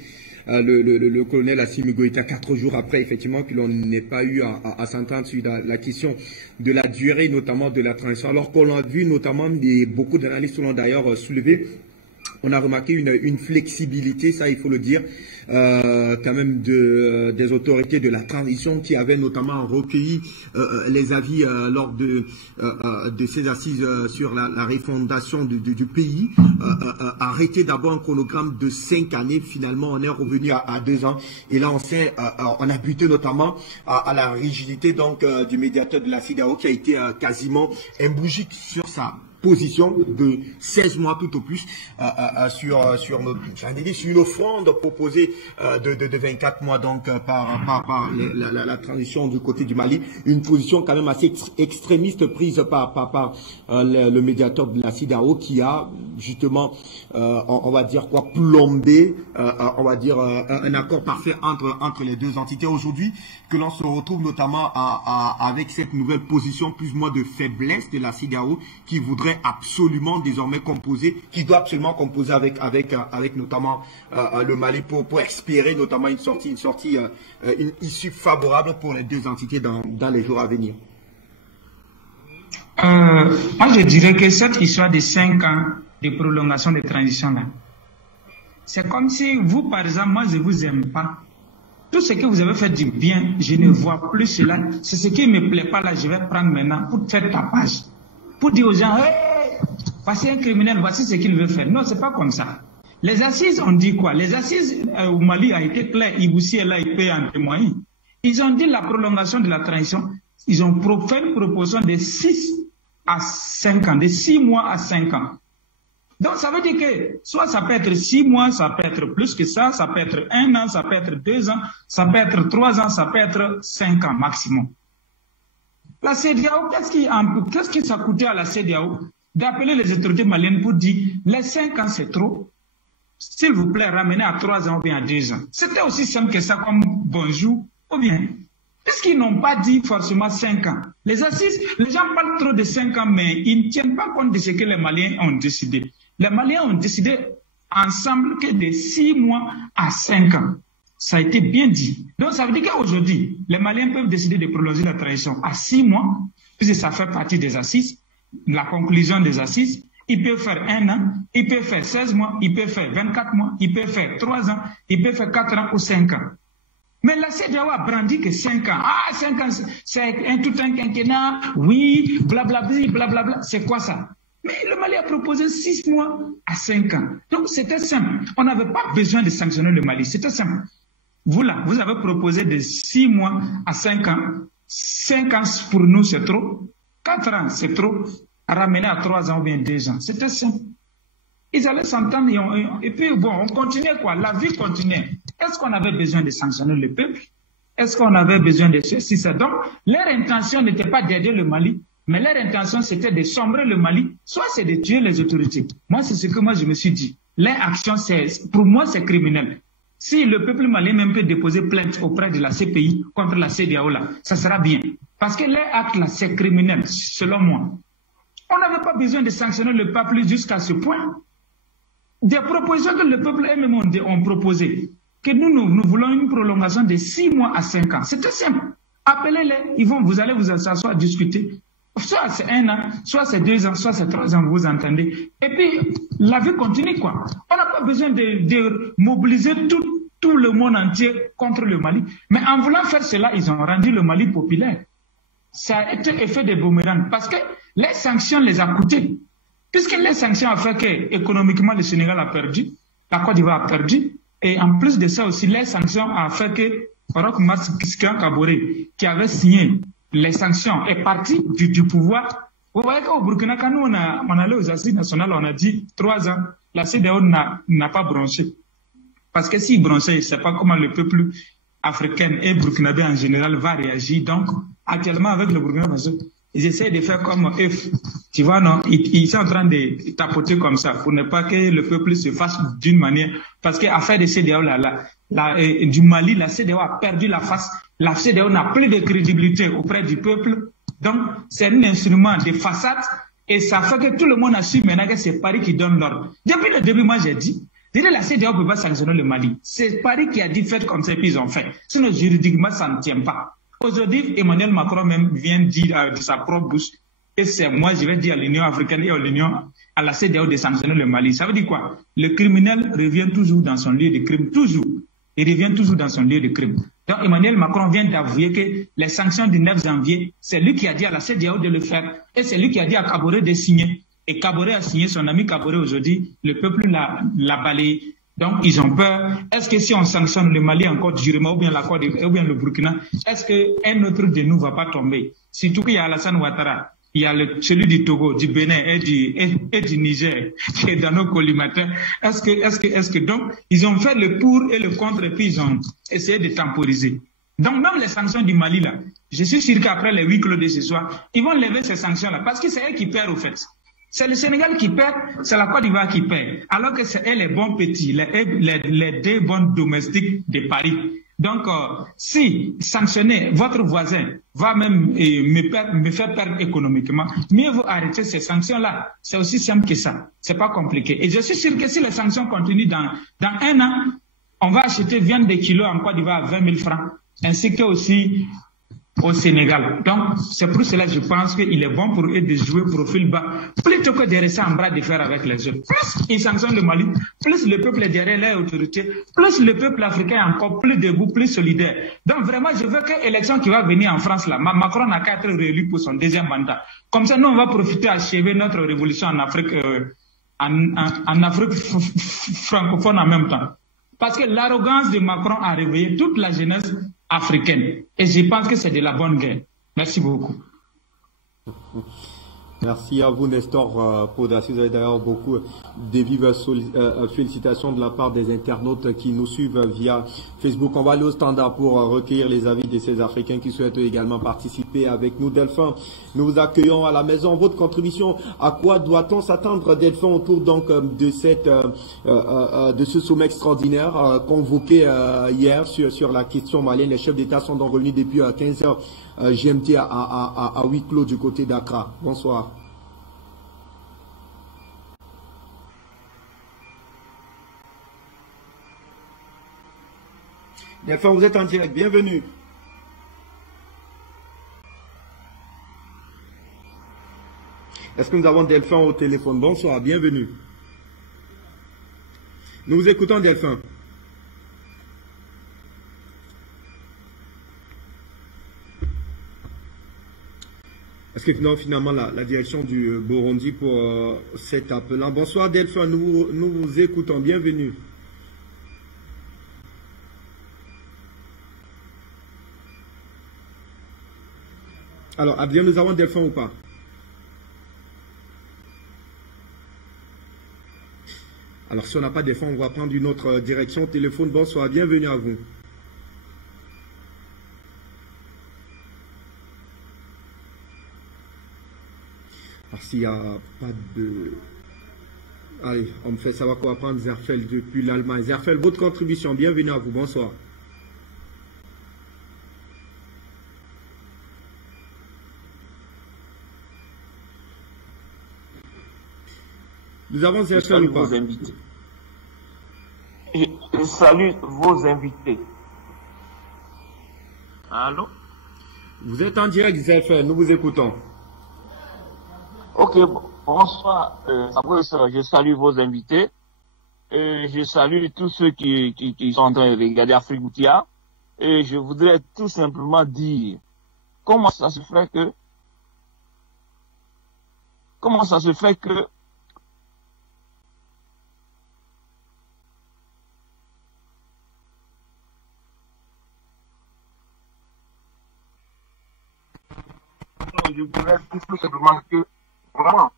le colonel Assimi Goïta 4 jours après, effectivement, que l'on n'ait pas eu à s'entendre sur la question de la durée, notamment de la transition. Alors qu'on a vu notamment, beaucoup d'analystes l'ont d'ailleurs soulevé, on a remarqué une flexibilité, ça il faut le dire, quand même des autorités de la transition qui avaient notamment recueilli les avis lors de ces assises sur la refondation du pays. Arrêter d'abord un chronogramme de 5 années, finalement on est revenu à 2 ans. Et là on a buté notamment à la rigidité donc du médiateur de la CEDEAO qui a été quasiment imbougique sur ça. Position de 16 mois tout au plus sur une offrande proposée de 24 mois donc par la transition du côté du Mali, une position quand même assez extrémiste prise par le médiateur de la CEDEAO qui a justement on va dire quoi plombé on va dire un accord parfait entre les deux entités aujourd'hui, que l'on se retrouve notamment avec cette nouvelle position plus ou moins de faiblesse de la CEDEAO qui voudrait absolument désormais composer, qui doit absolument composer avec notamment le Mali pour espérer notamment une issue favorable pour les deux entités dans les jours à venir. Moi je dirais que cette histoire de 5 ans de prolongation de transition là, c'est comme si vous par exemple, moi je vous aime pas. Tout ce que vous avez fait du bien, je ne vois plus cela. C'est ce qui ne me plaît pas là, je vais prendre maintenant pour faire tapage. Pour dire aux gens, hey, voici un criminel, voici ce qu'il veut faire. Non, c'est pas comme ça. Les assises ont dit quoi? Les assises au Mali a été clair, Iboussi est là, il peut en témoigner. Ils ont dit la prolongation de la transition, ils ont fait une proposition de 6 à 5 ans, de 6 mois à 5 ans. Donc ça veut dire que soit ça peut être 6 mois, ça peut être plus que ça peut être 1 an, ça peut être 2 ans, ça peut être 3 ans, ça peut être 5 ans maximum. La CEDEAO, qu'est-ce qui ça coûtait à la CEDEAO d'appeler les autorités maliennes pour dire les 5 ans c'est trop? s'il vous plaît, ramenez à 3 ans ou bien à 2 ans. C'était aussi simple que ça comme bonjour, ou bien, puisqu'ils n'ont pas dit forcément 5 ans. Les assises, les gens parlent trop de 5 ans, mais ils ne tiennent pas compte de ce que les Maliens ont décidé. Les Maliens ont décidé ensemble que de 6 mois à 5 ans. Ça a été bien dit. Donc, ça veut dire qu'aujourd'hui, les Maliens peuvent décider de prolonger la transition à 6 mois, puisque ça fait partie des assises, la conclusion des assises. Ils peuvent faire 1 an, ils peuvent faire 16 mois, ils peuvent faire 24 mois, ils peuvent faire 3 ans, ils peuvent faire 4 ans ou 5 ans. Mais la CEDEAO a brandi que 5 ans. Ah, 5 ans, c'est tout un quinquennat, oui, blablabla, blablabla. C'est quoi ça? Mais le Mali a proposé 6 mois à 5 ans. Donc, c'était simple. On n'avait pas besoin de sanctionner le Mali. C'était simple. Vous là, vous avez proposé de 6 mois à 5 ans. 5 ans pour nous, c'est trop. 4 ans, c'est trop. Ramener à 3 ans ou bien 2 ans. C'était simple. Ils allaient s'entendre et puis bon, on continuait quoi? La vie continuait. Est-ce qu'on avait besoin de sanctionner le peuple? Est-ce qu'on avait besoin de ceci, ça? Donc, leur intention n'était pas d'aider le Mali, mais leur intention c'était de sombrer le Mali, soit c'est de tuer les autorités. Moi, c'est ce que moi je me suis dit. Leur action, pour moi, c'est criminel. Si le peuple malien même peut déposer plainte auprès de la CPI contre la CEDEAO là, ça sera bien. Parce que leur acte là, c'est criminel, selon moi. On n'avait pas besoin de sanctionner le peuple jusqu'à ce point. Des propositions que le peuple eux-mêmes ont proposées, que nous voulons une prolongation de 6 mois à 5 ans. C'était simple. Appelez-les, vous allez vous asseoir, discuter. Soit c'est 1 an, soit c'est 2 ans, soit c'est 3 ans, vous entendez. Et puis, la vie continue, quoi. On n'a pas besoin de mobiliser tout le monde entier contre le Mali. Mais en voulant faire cela, ils ont rendu le Mali populaire. Ça a été effet de boomerang. Parce que les sanctions les a coûté. Puisque les sanctions ont fait que, économiquement, le Sénégal a perdu, la Côte d'Ivoire a perdu. Et en plus de ça aussi, les sanctions ont fait que Roch Marc Christian Kaboré, qui avait signé les sanctions, est parti du pouvoir. Vous voyez qu'au Burkina, quand nous on allait aux assises nationales, on a dit 3 ans, la CEDEAO n'a pas bronché. Parce que s'il bronchait, je ne sais pas comment le peuple africain et burkinabé en général va réagir. Donc, actuellement, avec le Burkina Faso, ils essaient de faire comme eux. Tu vois, non, ils sont en train de tapoter comme ça pour ne pas que le peuple se fasse d'une manière. Parce qu'à faire de CEDEAO, du Mali, la CEDEAO a perdu la face. La CEDEAO n'a plus de crédibilité auprès du peuple. Donc, c'est un instrument de façade et ça fait que tout le monde a su maintenant que c'est Paris qui donne l'ordre. Depuis le début, moi, j'ai dit, la CEDEAO ne peut pas sanctionner le Mali. C'est Paris qui a dit faites comme ça et puis ils ont fait. Sinon, juridiquement, ça ne tient pas. Aujourd'hui, Emmanuel Macron même vient dire de sa propre bouche que c'est moi, je vais dire à l'Union africaine et à la CEDEAO de sanctionner le Mali. Ça veut dire quoi? Le criminel revient toujours dans son lieu de crime, toujours. Il revient toujours dans son lieu de crime. Donc Emmanuel Macron vient d'avouer que les sanctions du 9 janvier, c'est lui qui a dit à la CEDEAO de le faire et c'est lui qui a dit à Kaboré de signer. Et Kaboré a signé, son ami Kaboré aujourd'hui, le peuple l'a balayé. Donc ils ont peur. Est-ce que si on sanctionne le Mali encore durement ou bien la Côte d'Ivoire ou bien le Burkina, est-ce qu'un autre de nous ne va pas tomber? Surtout qu'il y a Alassane Ouattara. Il y a celui du Togo, du Bénin et du Niger qui est dans nos collimateurs. Est-ce que donc, ils ont fait le pour et le contre et puis ils ont essayé de temporiser. Donc, même les sanctions du Mali, là, je suis sûr qu'après les 8 clos de ce soir, ils vont lever ces sanctions-là parce que c'est eux qui perdent au fait. C'est le Sénégal qui perd, c'est la Côte d'Ivoire qui perd. Alors que c'est eux les bons petits, les 2 bons domestiques de Paris. Donc, si sanctionner votre voisin va même me faire perdre économiquement, mieux vaut arrêter ces sanctions-là. C'est aussi simple que ça. C'est pas compliqué. Et je suis sûr que si les sanctions continuent dans 1 an, on va acheter viande de kilos en Côte d'Ivoire à 20 000 francs, ainsi que aussi au Sénégal. Donc, c'est pour cela que je pense qu'il est bon pour eux de jouer profil bas, plutôt que de rester en bras de fer avec les autres. Plus ils sanctionnent le Mali, plus le peuple est derrière les autorités, plus le peuple africain est encore plus debout, plus solidaire. Donc, vraiment, je veux que l'élection qui va venir en France, là, Macron n'a qu'à être réélu pour son 2e mandat. Comme ça, nous, on va profiter à achever notre révolution en Afrique, en Afrique francophone en même temps. Parce que l'arrogance de Macron a réveillé toute la jeunesse africaine. Et je pense que c'est de la bonne guerre. Merci beaucoup. Merci à vous, Nestor Poda. Vous avez d'ailleurs beaucoup des vives félicitations de la part des internautes qui nous suivent via Facebook. On va aller au standard pour recueillir les avis de ces Africains qui souhaitent également participer avec nous. Delphin, nous vous accueillons à la maison. Votre contribution, à quoi doit-on s'attendre, Delphin, autour donc de ce sommet extraordinaire convoqué hier sur la question malienne? Les chefs d'État sont donc revenus depuis 15h GMT à huis clos du côté d'Accra. Bonsoir. Delphin, vous êtes en direct, bienvenue. Est-ce que nous avons Delphin au téléphone? Bonsoir, bienvenue. Nous vous écoutons, Delphin. Est-ce que finalement la direction du Burundi pour cet appelant? Bonsoir, Delphin, nous vous écoutons, bienvenue. Alors, Abdien, nous avons Delphin ou pas? Alors, si on n'a pas Delphin, on va prendre une autre direction. Téléphone, bonsoir, bienvenue à vous. Alors, s'il n'y a pas de... Allez, on me fait savoir qu'on va prendre Zerfel depuis l'Allemagne. Zerfel, votre contribution, bienvenue à vous, bonsoir. Nous avons Zerfel ou pas? Vos invités. Je salue vos invités. Allô? Vous êtes en direct, Zerfel, nous vous écoutons. Ok, bonsoir. Je salue vos invités. Et je salue tous ceux qui sont en train de regarder Afrique Goutia. Et je voudrais tout simplement dire comment ça se fait que je voudrais tout simplement que vraiment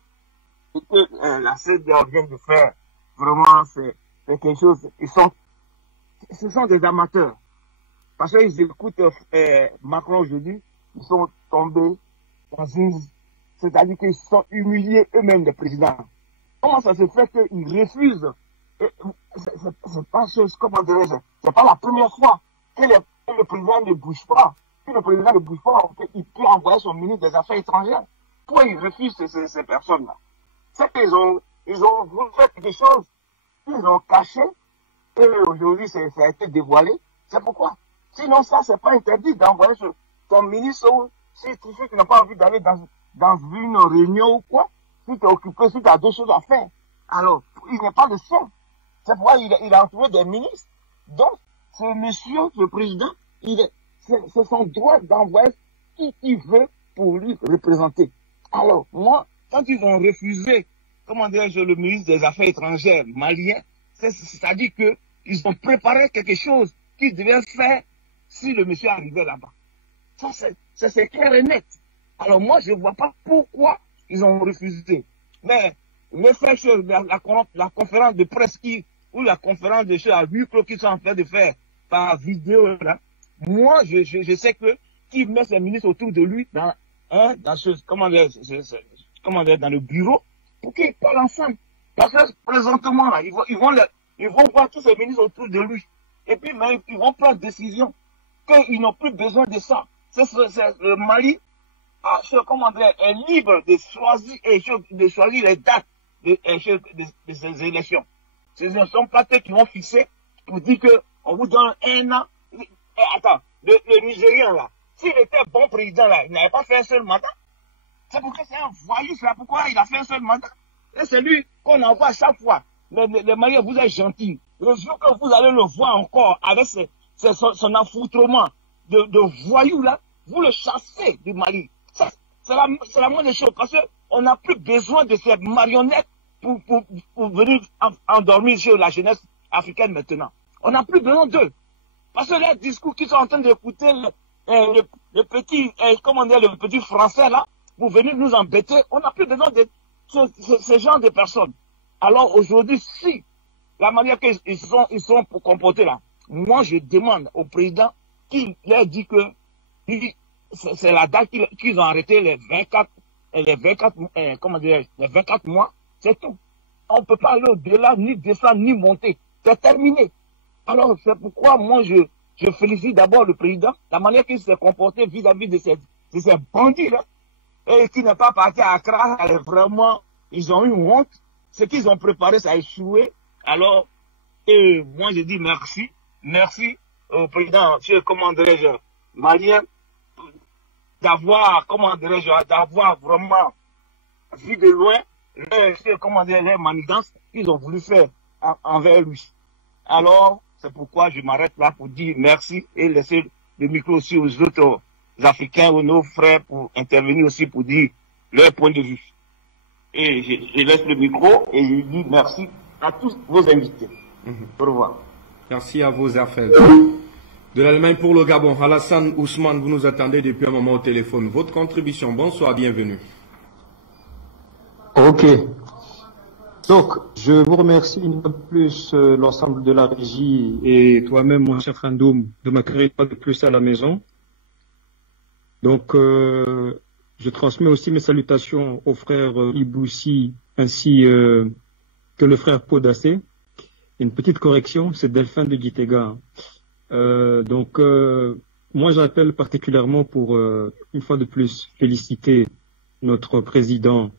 ce que la CEDEAO vient de faire, vraiment c'est quelque chose. Ce sont des amateurs. Parce qu'ils écoutent Macron aujourd'hui, ils sont tombés dans une... C'est-à-dire qu'ils sont humiliés eux-mêmes, les présidents. Comment ça se fait qu'ils refusent? C'est pas comment dirais-je, c'est pas la première fois que le président ne bouge pas. Si le président ne bouge pas, il peut envoyer son ministre des Affaires étrangères. Pourquoi il refuse ces personnes-là? C'est qu'ils ont voulu faire quelque chose, ils ont caché, et aujourd'hui ça a été dévoilé. C'est pourquoi. Sinon ça, c'est pas interdit d'envoyer ton ministre, ou si tu n'as pas envie d'aller dans une réunion ou quoi, si tu es occupé, si tu as d'autres choses à faire. Alors, il n'est pas le seul. C'est pourquoi il a entouré des ministres. Donc, ce monsieur, le président, c'est son droit d'envoyer qui il veut pour lui représenter. Alors, moi, quand ils ont refusé, comment dirais-je, le ministre des Affaires étrangères malien, c'est-à-dire qu'ils ont préparé quelque chose qu'ils devaient faire si le monsieur arrivait là-bas. Ça, c'est clair et net. Alors, moi, je ne vois pas pourquoi ils ont refusé. Mais, la conférence de presse ou la conférence de à huis clos qu'ils sont en train de faire par vidéo, là, moi, je sais que qui met ses ministres autour de lui dans le bureau pour qu'ils parlent ensemble. Parce que présentement, là, ils vont voir tous ces ministres autour de lui. Et puis, même, ils vont prendre décision qu'ils n'ont plus besoin de ça. Le Mali est libre de choisir les dates de ces élections. Ce ne sont pas eux qui vont fixer pour dire qu'on vous donne 1 an. Attends, le Nigérien là, s'il était bon président là, il n'avait pas fait un seul mandat. C'est pourquoi c'est un voyou, c'est pourquoi il a fait un seul mandat. Et c'est lui qu'on envoie chaque fois. Le Mali, vous êtes gentil. Le jour que vous allez le voir encore avec son affoutrement de voyou là, vous le chassez du Mali. C'est la moindre chose parce qu'on n'a plus besoin de ces marionnettes pour venir endormir sur la jeunesse africaine maintenant. On n'a plus besoin d'eux. Parce que les discours qu'ils sont en train d'écouter, le petit français là, pour venir nous embêter, on n'a plus besoin de ce genre de personnes. Alors aujourd'hui, si la manière qu'ils sont pour comporter là, moi je demande au président qu'il leur dit que c'est la date qu'ils ont arrêté les 24 mois, c'est tout. On ne peut pas aller au-delà, ni descendre, ni monter. C'est terminé. Alors c'est pourquoi moi je félicite d'abord le président, la manière qu'il s'est comporté vis-à-vis de ces bandits-là, et qui n'est pas parti à Accra. Vraiment, ils ont eu honte. Ce qu'ils ont préparé, ça a échoué. Alors, moi je dis merci. Merci au président, comment dirais-je, malien, d'avoir vraiment vu de loin les manigances qu'ils ont voulu faire envers lui. Alors, c'est pourquoi je m'arrête là pour dire merci et laisser le micro aussi aux autres Africains, aux nos frères pour intervenir aussi pour dire leur point de vue. Et je laisse le micro et je dis merci à tous vos invités. Au revoir. Merci à vos affaires. De l'Allemagne pour le Gabon, Alassane Ousmane, vous nous attendez depuis un moment au téléphone. Votre contribution, bonsoir, bienvenue. Ok. Donc, je vous remercie une fois de plus l'ensemble de la régie et toi-même, mon cher Fandoum, de m'accueillir pas de plus à la maison. Donc, je transmets aussi mes salutations au frère Iboussi ainsi que le frère Podassé. Une petite correction, c'est Delphin de Gitega. Moi, j'appelle particulièrement pour, une fois de plus, féliciter notre président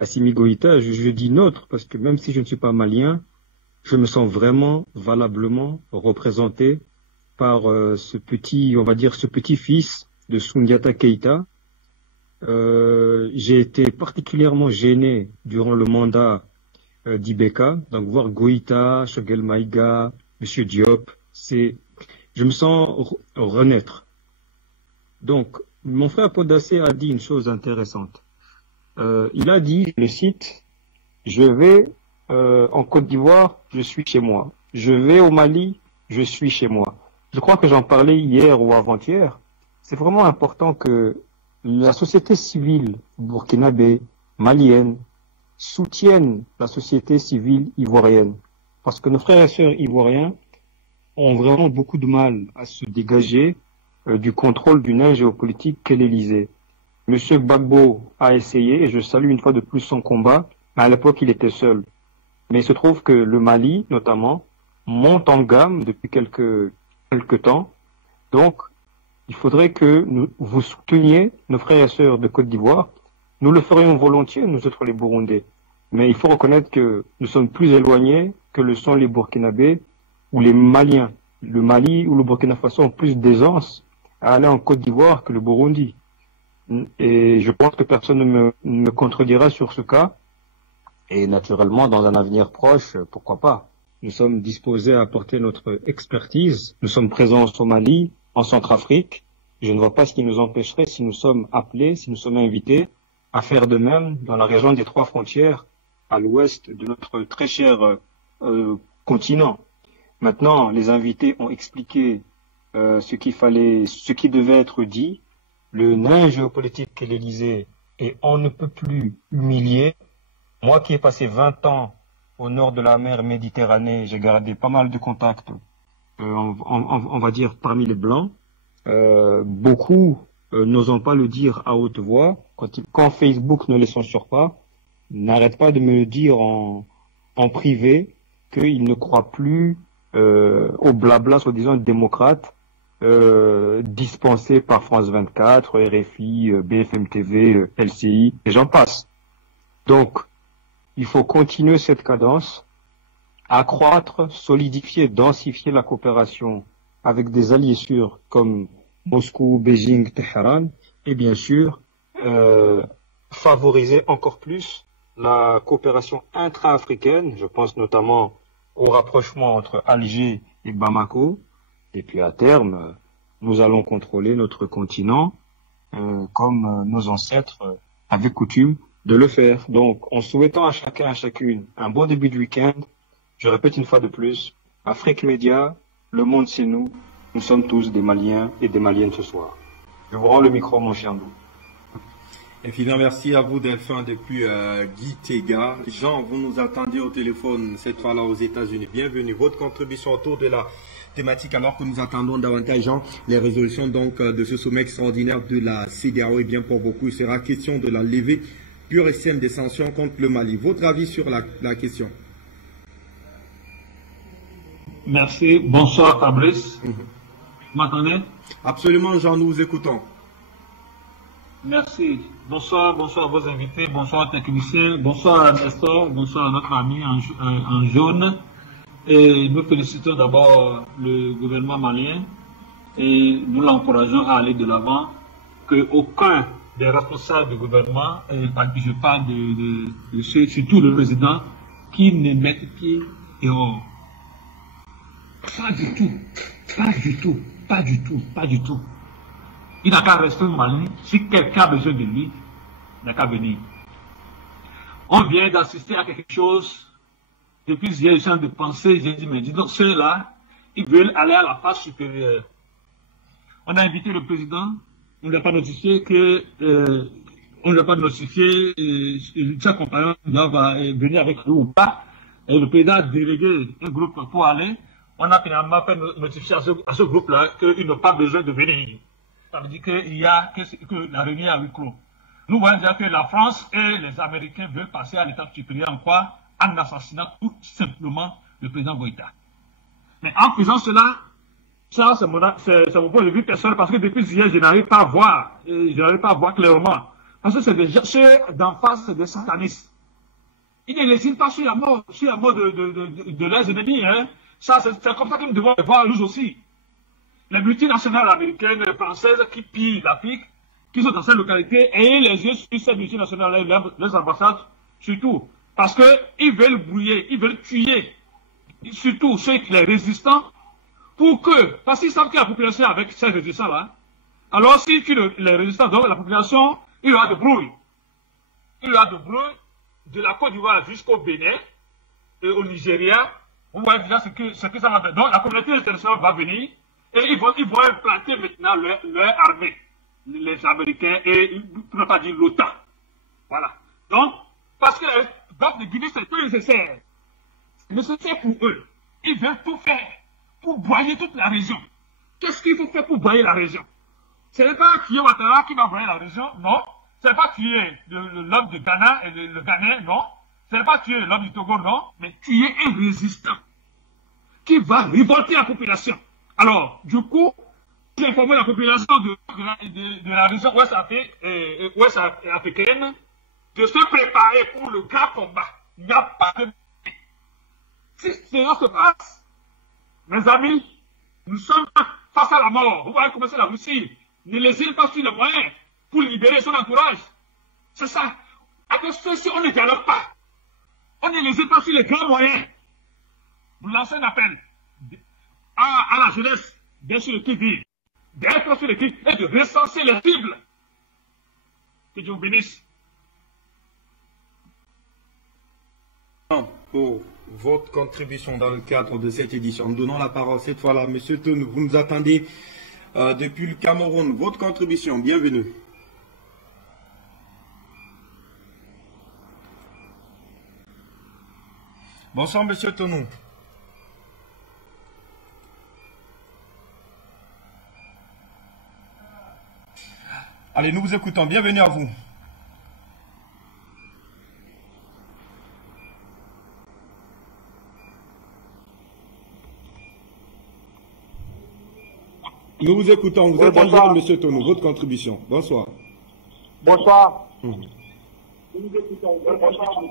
Assimi Goïta. Je dis notre parce que même si je ne suis pas malien, je me sens vraiment valablement représenté par ce petit fils de Soundiata Keïta. J'ai été particulièrement gêné durant le mandat d'Ibeka, donc voir Goïta, Choguel Maïga, Monsieur Diop, je me sens renaître. Donc, mon frère Podassé a dit une chose intéressante. Il a dit, je le cite, je vais en Côte d'Ivoire, je suis chez moi. Je vais au Mali, je suis chez moi. Je crois que j'en parlais hier ou avant-hier. C'est vraiment important que la société civile burkinabé, malienne, soutienne la société civile ivoirienne. Parce que nos frères et sœurs ivoiriens ont vraiment beaucoup de mal à se dégager du contrôle d'une aire géopolitique qu'est l'Élysée. Monsieur Gbagbo a essayé, et je salue une fois de plus son combat, mais à l'époque il était seul. Mais il se trouve que le Mali, notamment, monte en gamme depuis quelques temps. Donc, il faudrait que vous souteniez nos frères et sœurs de Côte d'Ivoire. Nous le ferions volontiers, nous autres les Burundais. Mais il faut reconnaître que nous sommes plus éloignés que le sont les Burkinabés ou les Maliens. Le Mali ou le Burkina Faso ont plus d'aisance à aller en Côte d'Ivoire que le Burundi. Et je pense que personne ne me contredira sur ce cas. Et naturellement, dans un avenir proche, pourquoi pas. Nous sommes disposés à apporter notre expertise. Nous sommes présents au Mali, en Centrafrique. Je ne vois pas ce qui nous empêcherait, si nous sommes appelés, si nous sommes invités, à faire de même dans la région des 3 frontières, à l'ouest de notre très cher continent. Maintenant, les invités ont expliqué ce qui devait être dit. Le nain géopolitique qu'est l'Élysée et on ne peut plus humilier. Moi qui ai passé 20 ans au nord de la mer Méditerranée, j'ai gardé pas mal de contacts, on va dire parmi les Blancs. Beaucoup n'osant pas le dire à haute voix, quand Facebook ne les censure pas, n'arrête pas de me dire en privé qu'ils ne croient plus au blabla soi-disant démocrate dispensé par France 24, RFI, BFM TV, LCI, et j'en passe. Donc, il faut continuer cette cadence, accroître, solidifier, densifier la coopération avec des alliés sûrs comme Moscou, Beijing, Téhéran, et bien sûr, favoriser encore plus la coopération intra-africaine. Je pense notamment au rapprochement entre Alger et Bamako. Et puis à terme, nous allons contrôler notre continent comme nos ancêtres avaient coutume de le faire. Donc, en souhaitant à chacun, à chacune, un bon début de week-end, je répète une fois de plus, Afrique Média, le monde c'est nous, nous sommes tous des Maliens et des Maliennes ce soir. Je vous rends le micro, mon cher Ndou. Infiniment merci à vous, Delphin, depuis Gitega. Jean, vous nous attendiez au téléphone, cette fois-là aux États-Unis. Bienvenue. Votre contribution autour de la thématique, alors que nous attendons davantage, Jean, les résolutions donc de ce sommet extraordinaire de la CEDEAO. Et bien pour beaucoup, il sera question de la levée pure et simple des sanctions contre le Mali. Votre avis sur la question? Merci. Bonsoir, Fabrice. Vous m'entendez? Absolument, Jean, nous vous écoutons. Merci. Bonsoir, bonsoir à vos invités, bonsoir aux techniciens, bonsoir à Nestor, bonsoir à notre ami en jaune. Et nous félicitons d'abord le gouvernement malien et nous l'encourageons à aller de l'avant, qu'aucun des responsables du gouvernement, je parle de ceux, surtout le président, qui ne mette pied dehors. Pas du tout, pas du tout, pas du tout, pas du tout. Il n'a qu'à rester au Mali. Si quelqu'un a besoin de lui, il n'a qu'à venir. On vient d'assister à quelque chose. Depuis hier, je suis en train de penser, j'ai dit, mais dis donc, ceux-là, ils veulent aller à la phase supérieure. On a invité le président, on ne lui a pas notifié sa compagnon doit venir avec nous ou pas. Et le président a délégué un groupe pour aller. On a finalement fait notifier à ce groupe-là qu'ils n'ont pas besoin de venir. Ça veut dire que la réunion a huis clos. Nous voyons déjà que la France et les Américains veulent passer à l'étape supérieure en quoi? En assassinant tout simplement le président Goïta. Mais en faisant cela, ça c'est mon point de vue personnel, parce que depuis hier, je n'arrive pas à voir, clairement. Parce que c'est déjà ceux d'en face, c'est des satanistes. Ils ne les pas sur la mort de leurs ennemis. Hein. Ça, c'est comme ça que nous devons le voir nous aussi. Les multinationales américaines et françaises qui pillent l'Afrique, qui sont dans cette localité, et les yeux sur ces multinationales, les ambassades, surtout. Parce qu'ils veulent brouiller, ils veulent tuer, surtout ceux qui les résistants, parce qu'ils savent que la population avec ces résistants-là, alors si tu les résistants, donc la population, il y aura de brouille. Il y aura de brouille de la Côte d'Ivoire jusqu'au Bénin et au Nigeria. Vous voyez déjà ce que ça va faire. Donc la communauté internationale va venir, et ils vont implanter maintenant leur armée, les Américains et, pour ne pas dire l'OTAN. Voilà. Donc, parce que le golfe de Guinée, c'est peu nécessaire. Nécessaire pour eux. Ils veulent tout faire pour broyer toute la région. Qu'est-ce qu'il faut faire pour broyer la région? Ce n'est pas tuer Ouattara qui va broyer la région, non. Ce n'est pas tuer l'homme de Ghana et le Ghanéen, non. Ce n'est pas tuer l'homme du Togo, non. Mais tuer un résistant qui va révolter la population. Alors, du coup, j'ai informé la population de la région ouest africaine de se préparer pour le grand combat. Il n'y a pas de... Si cela se passe, mes amis, nous sommes face à la mort. Vous voyez comment c'est la Russie. Ne laissez pas sur les moyens pour libérer son entourage. C'est ça. Avec ceux-ci, on ne dialogue pas. On ne laisse pas sur les grands moyens. Nous lançons un appel à la jeunesse d'être sur le qui-vive, d'être sur le qui et de recenser les cibles. Que Dieu vous bénisse. Pour votre contribution dans le cadre de cette édition, nous donnons la parole cette fois-là. Monsieur Tonou, vous nous attendez depuis le Cameroun. Votre contribution, bienvenue. Bonsoir, Monsieur Tonou. Allez, nous vous écoutons. Bienvenue à vous. Nous vous écoutons. Vous êtes en direct, Monsieur Tonou. Votre contribution. Bonsoir. Bonsoir. Nous vous écoutons. Bonsoir.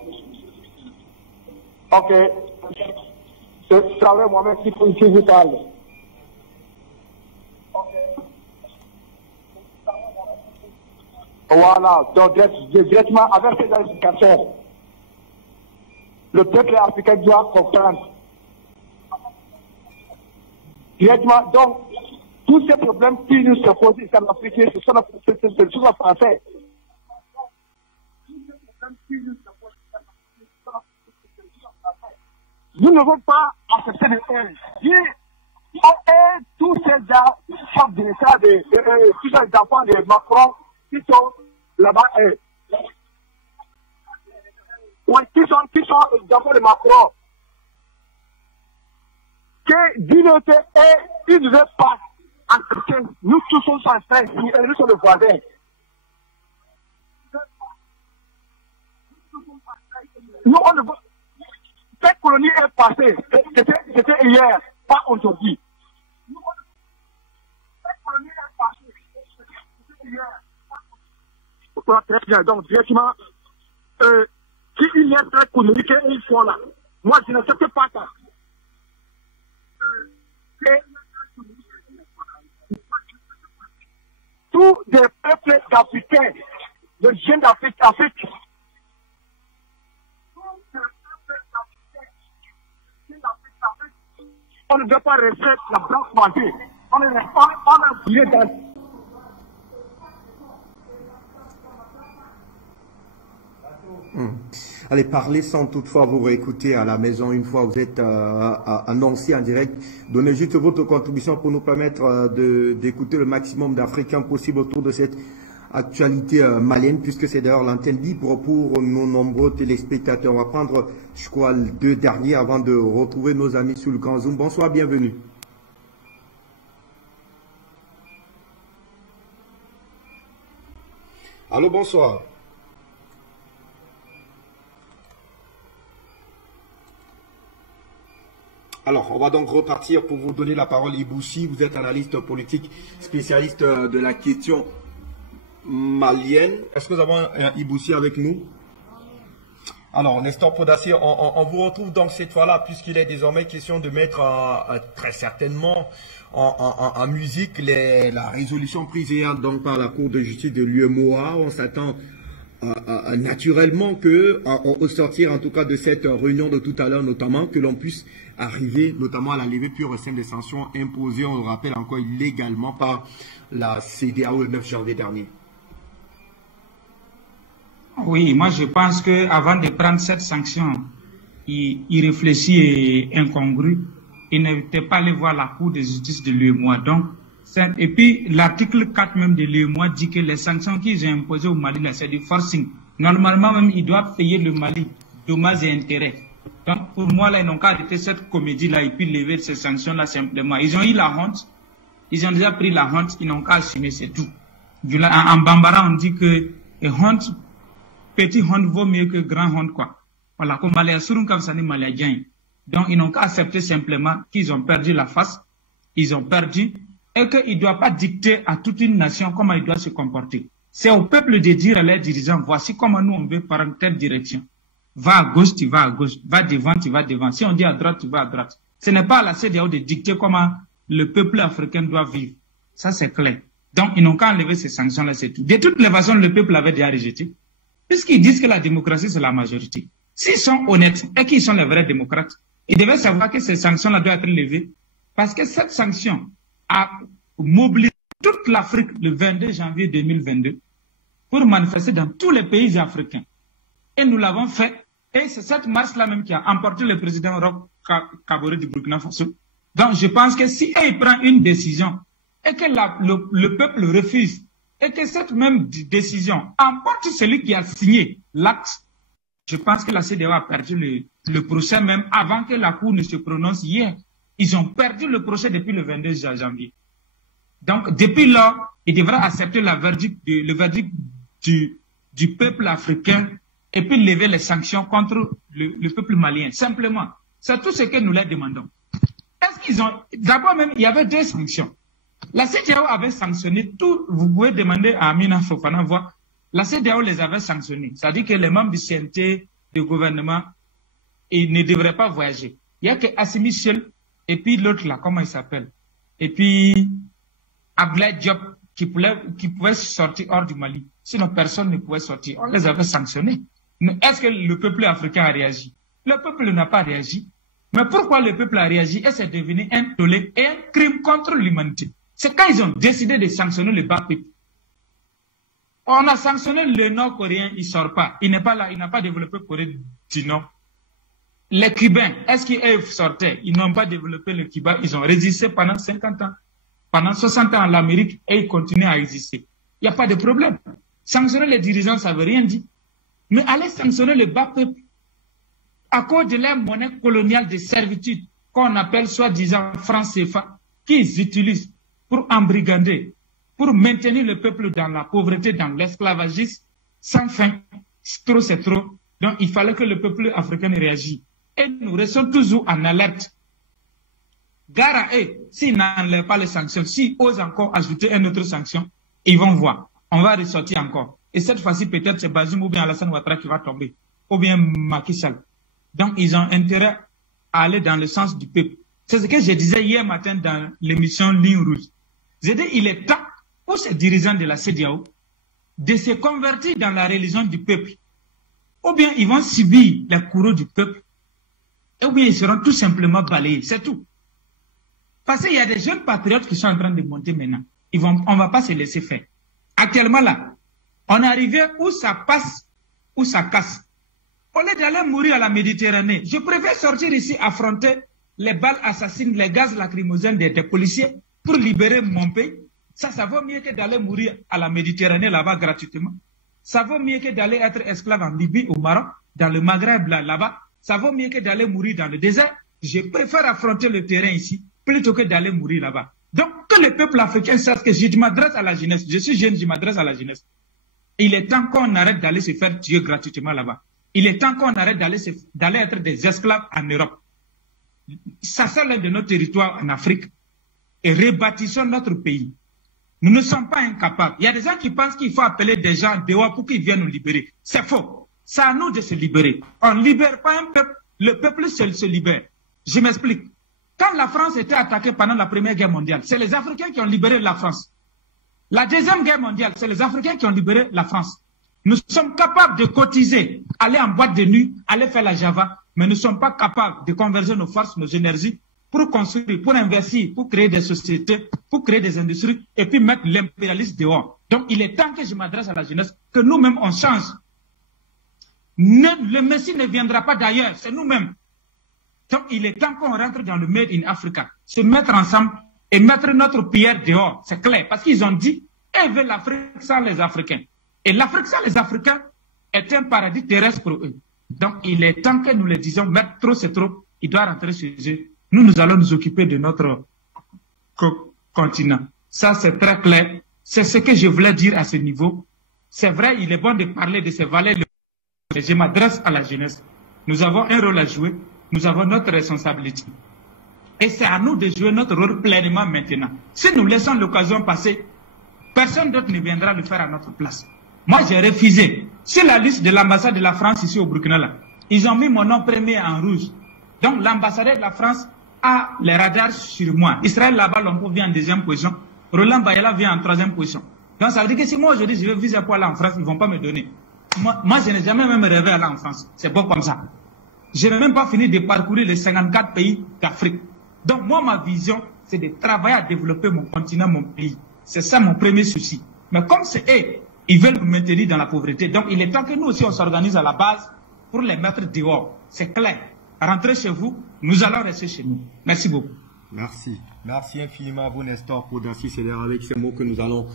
Ok. Je travaille moi-même si vous parlez. Voilà, donc directement avec ces explications, le peuple africain doit comprendre. Directement, donc, tous ces problèmes qui nous se posent ici en Afrique, ce sont les Français. Nous ne devons pas accepter de faire. Tous ces chefs d'État, tous ces enfants de Macron, qui sont là-bas, qui sont les enfants de Macron, que d'unité et une ne veut pas accepter. Nous tous sommes sans frères, nous sommes les voisins. Nous, on ne veut. Cette colonie est passée, c'était hier, pas aujourd'hui. Cette colonie est passée, c'était hier. Très bien, donc directement, s'il y a cette colonie qu'ils font là, moi je n'accepte pas ça. Tous des peuples africains, de jeunes d'Afrique, on ne doit pas rester la blanche moitié. On a oublié dans... Allez, parler sans toutefois vous réécouter à la maison une fois vous êtes annoncé en direct. Donnez juste votre contribution pour nous permettre d'écouter le maximum d'Africains possible autour de cette actualité malienne, puisque c'est d'ailleurs l'antenne libre pour nos nombreux téléspectateurs. On va prendre, je crois, 2 derniers avant de retrouver nos amis sur le Grand Zoom. Bonsoir, bienvenue. Allô, bonsoir. Alors, on va donc repartir pour vous donner la parole. Iboussi, vous êtes analyste politique, spécialiste de la question malienne. Est-ce que nous avons un Iboussi avec nous? Alors, Nestor Podassé, on vous retrouve donc cette fois-là, puisqu'il est désormais question de mettre très certainement en musique la résolution prise hier donc, par la Cour de justice de l'UEMOA. On s'attend naturellement au sortir en tout cas de cette réunion de tout à l'heure, notamment que l'on puisse arriver notamment à la levée pure et simple des sanctions imposées, on le rappelle encore illégalement par la CEDEAO le 9 janvier dernier. Oui, moi je pense qu'avant de prendre cette sanction, il réfléchit et incongru. Il n'était pas allé voir la Cour de justice de l'UEMOA. Donc, et puis l'article 4 même de l'UEMOA dit que les sanctions qu'ils ont imposées au Mali, là, c'est du forcing. Normalement même, ils doivent payer le Mali dommages et intérêts. Donc pour moi, là, ils n'ont qu'à arrêter cette comédie-là et puis lever ces sanctions-là simplement. Ils ont eu la honte, ils ont déjà pris la honte, ils n'ont qu'à assumer, c'est tout. En Bambara, on dit que honte, petit honte vaut mieux que grand honte, quoi. Voilà, comme Malia Surun Kamsani Malia Djain. Donc ils n'ont qu'à accepter simplement qu'ils ont perdu la face, ils ont perdu, et qu'ils ne doivent pas dicter à toute une nation comment il doit se comporter. C'est au peuple de dire à leurs dirigeants, voici comment nous on veut prendre telle direction. Va à gauche, tu vas à gauche. Va devant, tu vas devant. Si on dit à droite, tu vas à droite. Ce n'est pas à la CEDEAO de dicter comment le peuple africain doit vivre. Ça, c'est clair. Donc, ils n'ont qu'à enlever ces sanctions-là, c'est tout. De toutes les façons, le peuple avait déjà rejeté. Puisqu'ils disent que la démocratie, c'est la majorité. S'ils sont honnêtes et qu'ils sont les vrais démocrates, ils devaient savoir que ces sanctions-là doivent être levées. Parce que cette sanction a mobilisé toute l'Afrique le 22 janvier 2022 pour manifester dans tous les pays africains. Et nous l'avons fait. Et c'est cette marche-là même qui a emporté le président Roch Kaboré du Burkina Faso. Donc je pense que si il prend une décision et que le peuple refuse et que cette même décision emporte celui qui a signé l'acte, je pense que la CEDEAO a perdu le procès même avant que la Cour ne se prononce hier. Ils ont perdu le procès depuis le 22 janvier. Donc depuis là, il devra accepter le verdict du peuple africain et puis lever les sanctions contre le peuple malien. Simplement, c'est tout ce que nous leur demandons. Est-ce qu'ils ont... D'abord même, il y avait 2 sanctions. La CEDEAO avait sanctionné tout. Vous pouvez demander à Amina Fofana voir. La CEDEAO les avait sanctionnés. C'est-à-dire que les membres du CNT, du gouvernement, ils ne devraient pas voyager. Il n'y a que Assimi Michel et puis l'autre là, comment il s'appelle? Et puis Abdoulaye Diop qui pouvait sortir hors du Mali. Sinon, personne ne pouvait sortir. On les avait sanctionnés. Est-ce que le peuple africain a réagi? Le peuple n'a pas réagi. Mais pourquoi le peuple a réagi? Et c'est devenu un tollé et un crime contre l'humanité. C'est quand ils ont décidé de sanctionner le bas peuple. On a sanctionné le Nord-Coréen, il ne sort pas. Il n'est pas là, il n'a pas développé Corée du Nord. Les Cubains, est-ce qu'ils sortaient? Ils n'ont pas développé le Cuba. Ils ont résisté pendant 50 ans. Pendant 60 ans en Amérique et ils continuent à exister. Il n'y a pas de problème. Sanctionner les dirigeants, ça ne veut rien dire. Mais aller sanctionner le bas peuple, à cause de leur monnaie coloniale de servitude, qu'on appelle soi-disant franc CFA, qu'ils utilisent pour embrigander, pour maintenir le peuple dans la pauvreté, dans l'esclavagisme, sans fin. Trop, c'est trop. Donc, il fallait que le peuple africain réagisse. Et nous restons toujours en alerte. Gare à eux, s'ils n'enlèvent pas les sanctions, s'ils osent encore ajouter une autre sanction, ils vont voir. On va ressortir encore. Et cette fois-ci, peut-être c'est Bazoum ou bien Alassane Ouattara qui va tomber. Ou bien Macky Sall. Donc, ils ont intérêt à aller dans le sens du peuple. C'est ce que je disais hier matin dans l'émission Ligne Rouge. J'ai dit, il est temps pour ces dirigeants de la CEDEAO de se convertir dans la religion du peuple. Ou bien ils vont subir les courroux du peuple. Ou bien ils seront tout simplement balayés. C'est tout. Parce qu'il y a des jeunes patriotes qui sont en train de monter maintenant. On ne va pas se laisser faire. Actuellement là, on est arrivé où ça passe, où ça casse. Au lieu d'aller mourir à la Méditerranée, je préfère sortir ici, affronter les balles assassines, les gaz lacrymogènes des policiers pour libérer mon pays. Ça vaut mieux que d'aller mourir à la Méditerranée là-bas gratuitement. Ça vaut mieux que d'aller être esclave en Libye, au Maroc, dans le Maghreb là-bas. Ça vaut mieux que d'aller mourir dans le désert. Je préfère affronter le terrain ici plutôt que d'aller mourir là-bas. Donc, que le peuple africain sache que je m'adresse à la jeunesse. Je suis jeune, je m'adresse à la jeunesse. Il est temps qu'on arrête d'aller se faire tuer gratuitement là-bas. Il est temps qu'on arrête d'aller être des esclaves en Europe. Ça sort de notre territoire en Afrique et rebâtissons notre pays. Nous ne sommes pas incapables. Il y a des gens qui pensent qu'il faut appeler des gens dehors pour qu'ils viennent nous libérer. C'est faux. C'est à nous de se libérer. On ne libère pas un peuple. Le peuple seul se libère. Je m'explique. Quand la France était attaquée pendant la Première Guerre mondiale, c'est les Africains qui ont libéré la France. La Deuxième Guerre mondiale, c'est les Africains qui ont libéré la France. Nous sommes capables de cotiser, aller en boîte de nuit, aller faire la Java, mais nous ne sommes pas capables de converger nos forces, nos énergies pour construire, pour investir, pour créer des sociétés, pour créer des industries et puis mettre l'impérialisme dehors. Donc il est temps que je m'adresse à la jeunesse, que nous-mêmes on change. Le Messie ne viendra pas d'ailleurs, c'est nous-mêmes. Donc il est temps qu'on rentre dans le Made in Africa, se mettre ensemble et mettre notre pierre dehors, c'est clair. Parce qu'ils ont dit, ils veulent l'Afrique sans les Africains. Et l'Afrique sans les Africains est un paradis terrestre pour eux. Donc il est temps que nous les disions, mettre trop c'est trop, il doit rentrer chez eux. Nous allons nous occuper de notre continent. Ça c'est très clair. C'est ce que je voulais dire à ce niveau. C'est vrai, il est bon de parler de ces valeurs. Je m'adresse à la jeunesse. Nous avons un rôle à jouer. Nous avons notre responsabilité. Et c'est à nous de jouer notre rôle pleinement maintenant. Si nous laissons l'occasion passer, personne d'autre ne viendra le faire à notre place. Moi, j'ai refusé. Sur la liste de l'ambassade de la France ici au Burkina, là, ils ont mis mon nom premier en rouge. Donc, l'ambassadeur de la France a les radars sur moi. Israël là-bas, l'on vient en deuxième position. Roland Bayala vient en troisième position. Donc, ça veut dire que si moi, aujourd'hui, je vais viser pour aller en France, ils ne vont pas me donner. Moi, je n'ai jamais même rêvé aller en France. C'est pas comme ça. Je n'ai même pas fini de parcourir les 54 pays d'Afrique. Donc, moi, ma vision, c'est de travailler à développer mon continent, mon pays. C'est ça mon premier souci. Mais comme c'est eux, ils veulent nous maintenir dans la pauvreté. Donc, il est temps que nous aussi, on s'organise à la base pour les mettre dehors. C'est clair. Rentrez chez vous, nous allons rester chez nous. Merci beaucoup. Merci. Merci infiniment à vous, Nestor, pour c'est avec ces mots que nous allons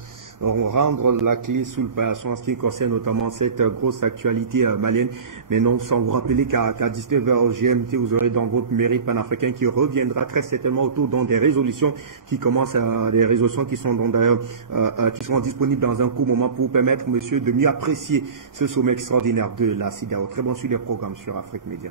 rendre la clé sous le paillasson en ce qui concerne notamment cette grosse actualité malienne. Mais non, sans vous rappeler qu'à 19h au GMT, vous aurez dans votre mairie panafricain qui reviendra très certainement autour des résolutions qui commencent, des résolutions qui sont d'ailleurs qui seront disponibles dans un court moment pour permettre, monsieur, de mieux apprécier ce sommet extraordinaire de la CEDEAO. Très bon suivi des programmes sur Afrique Média.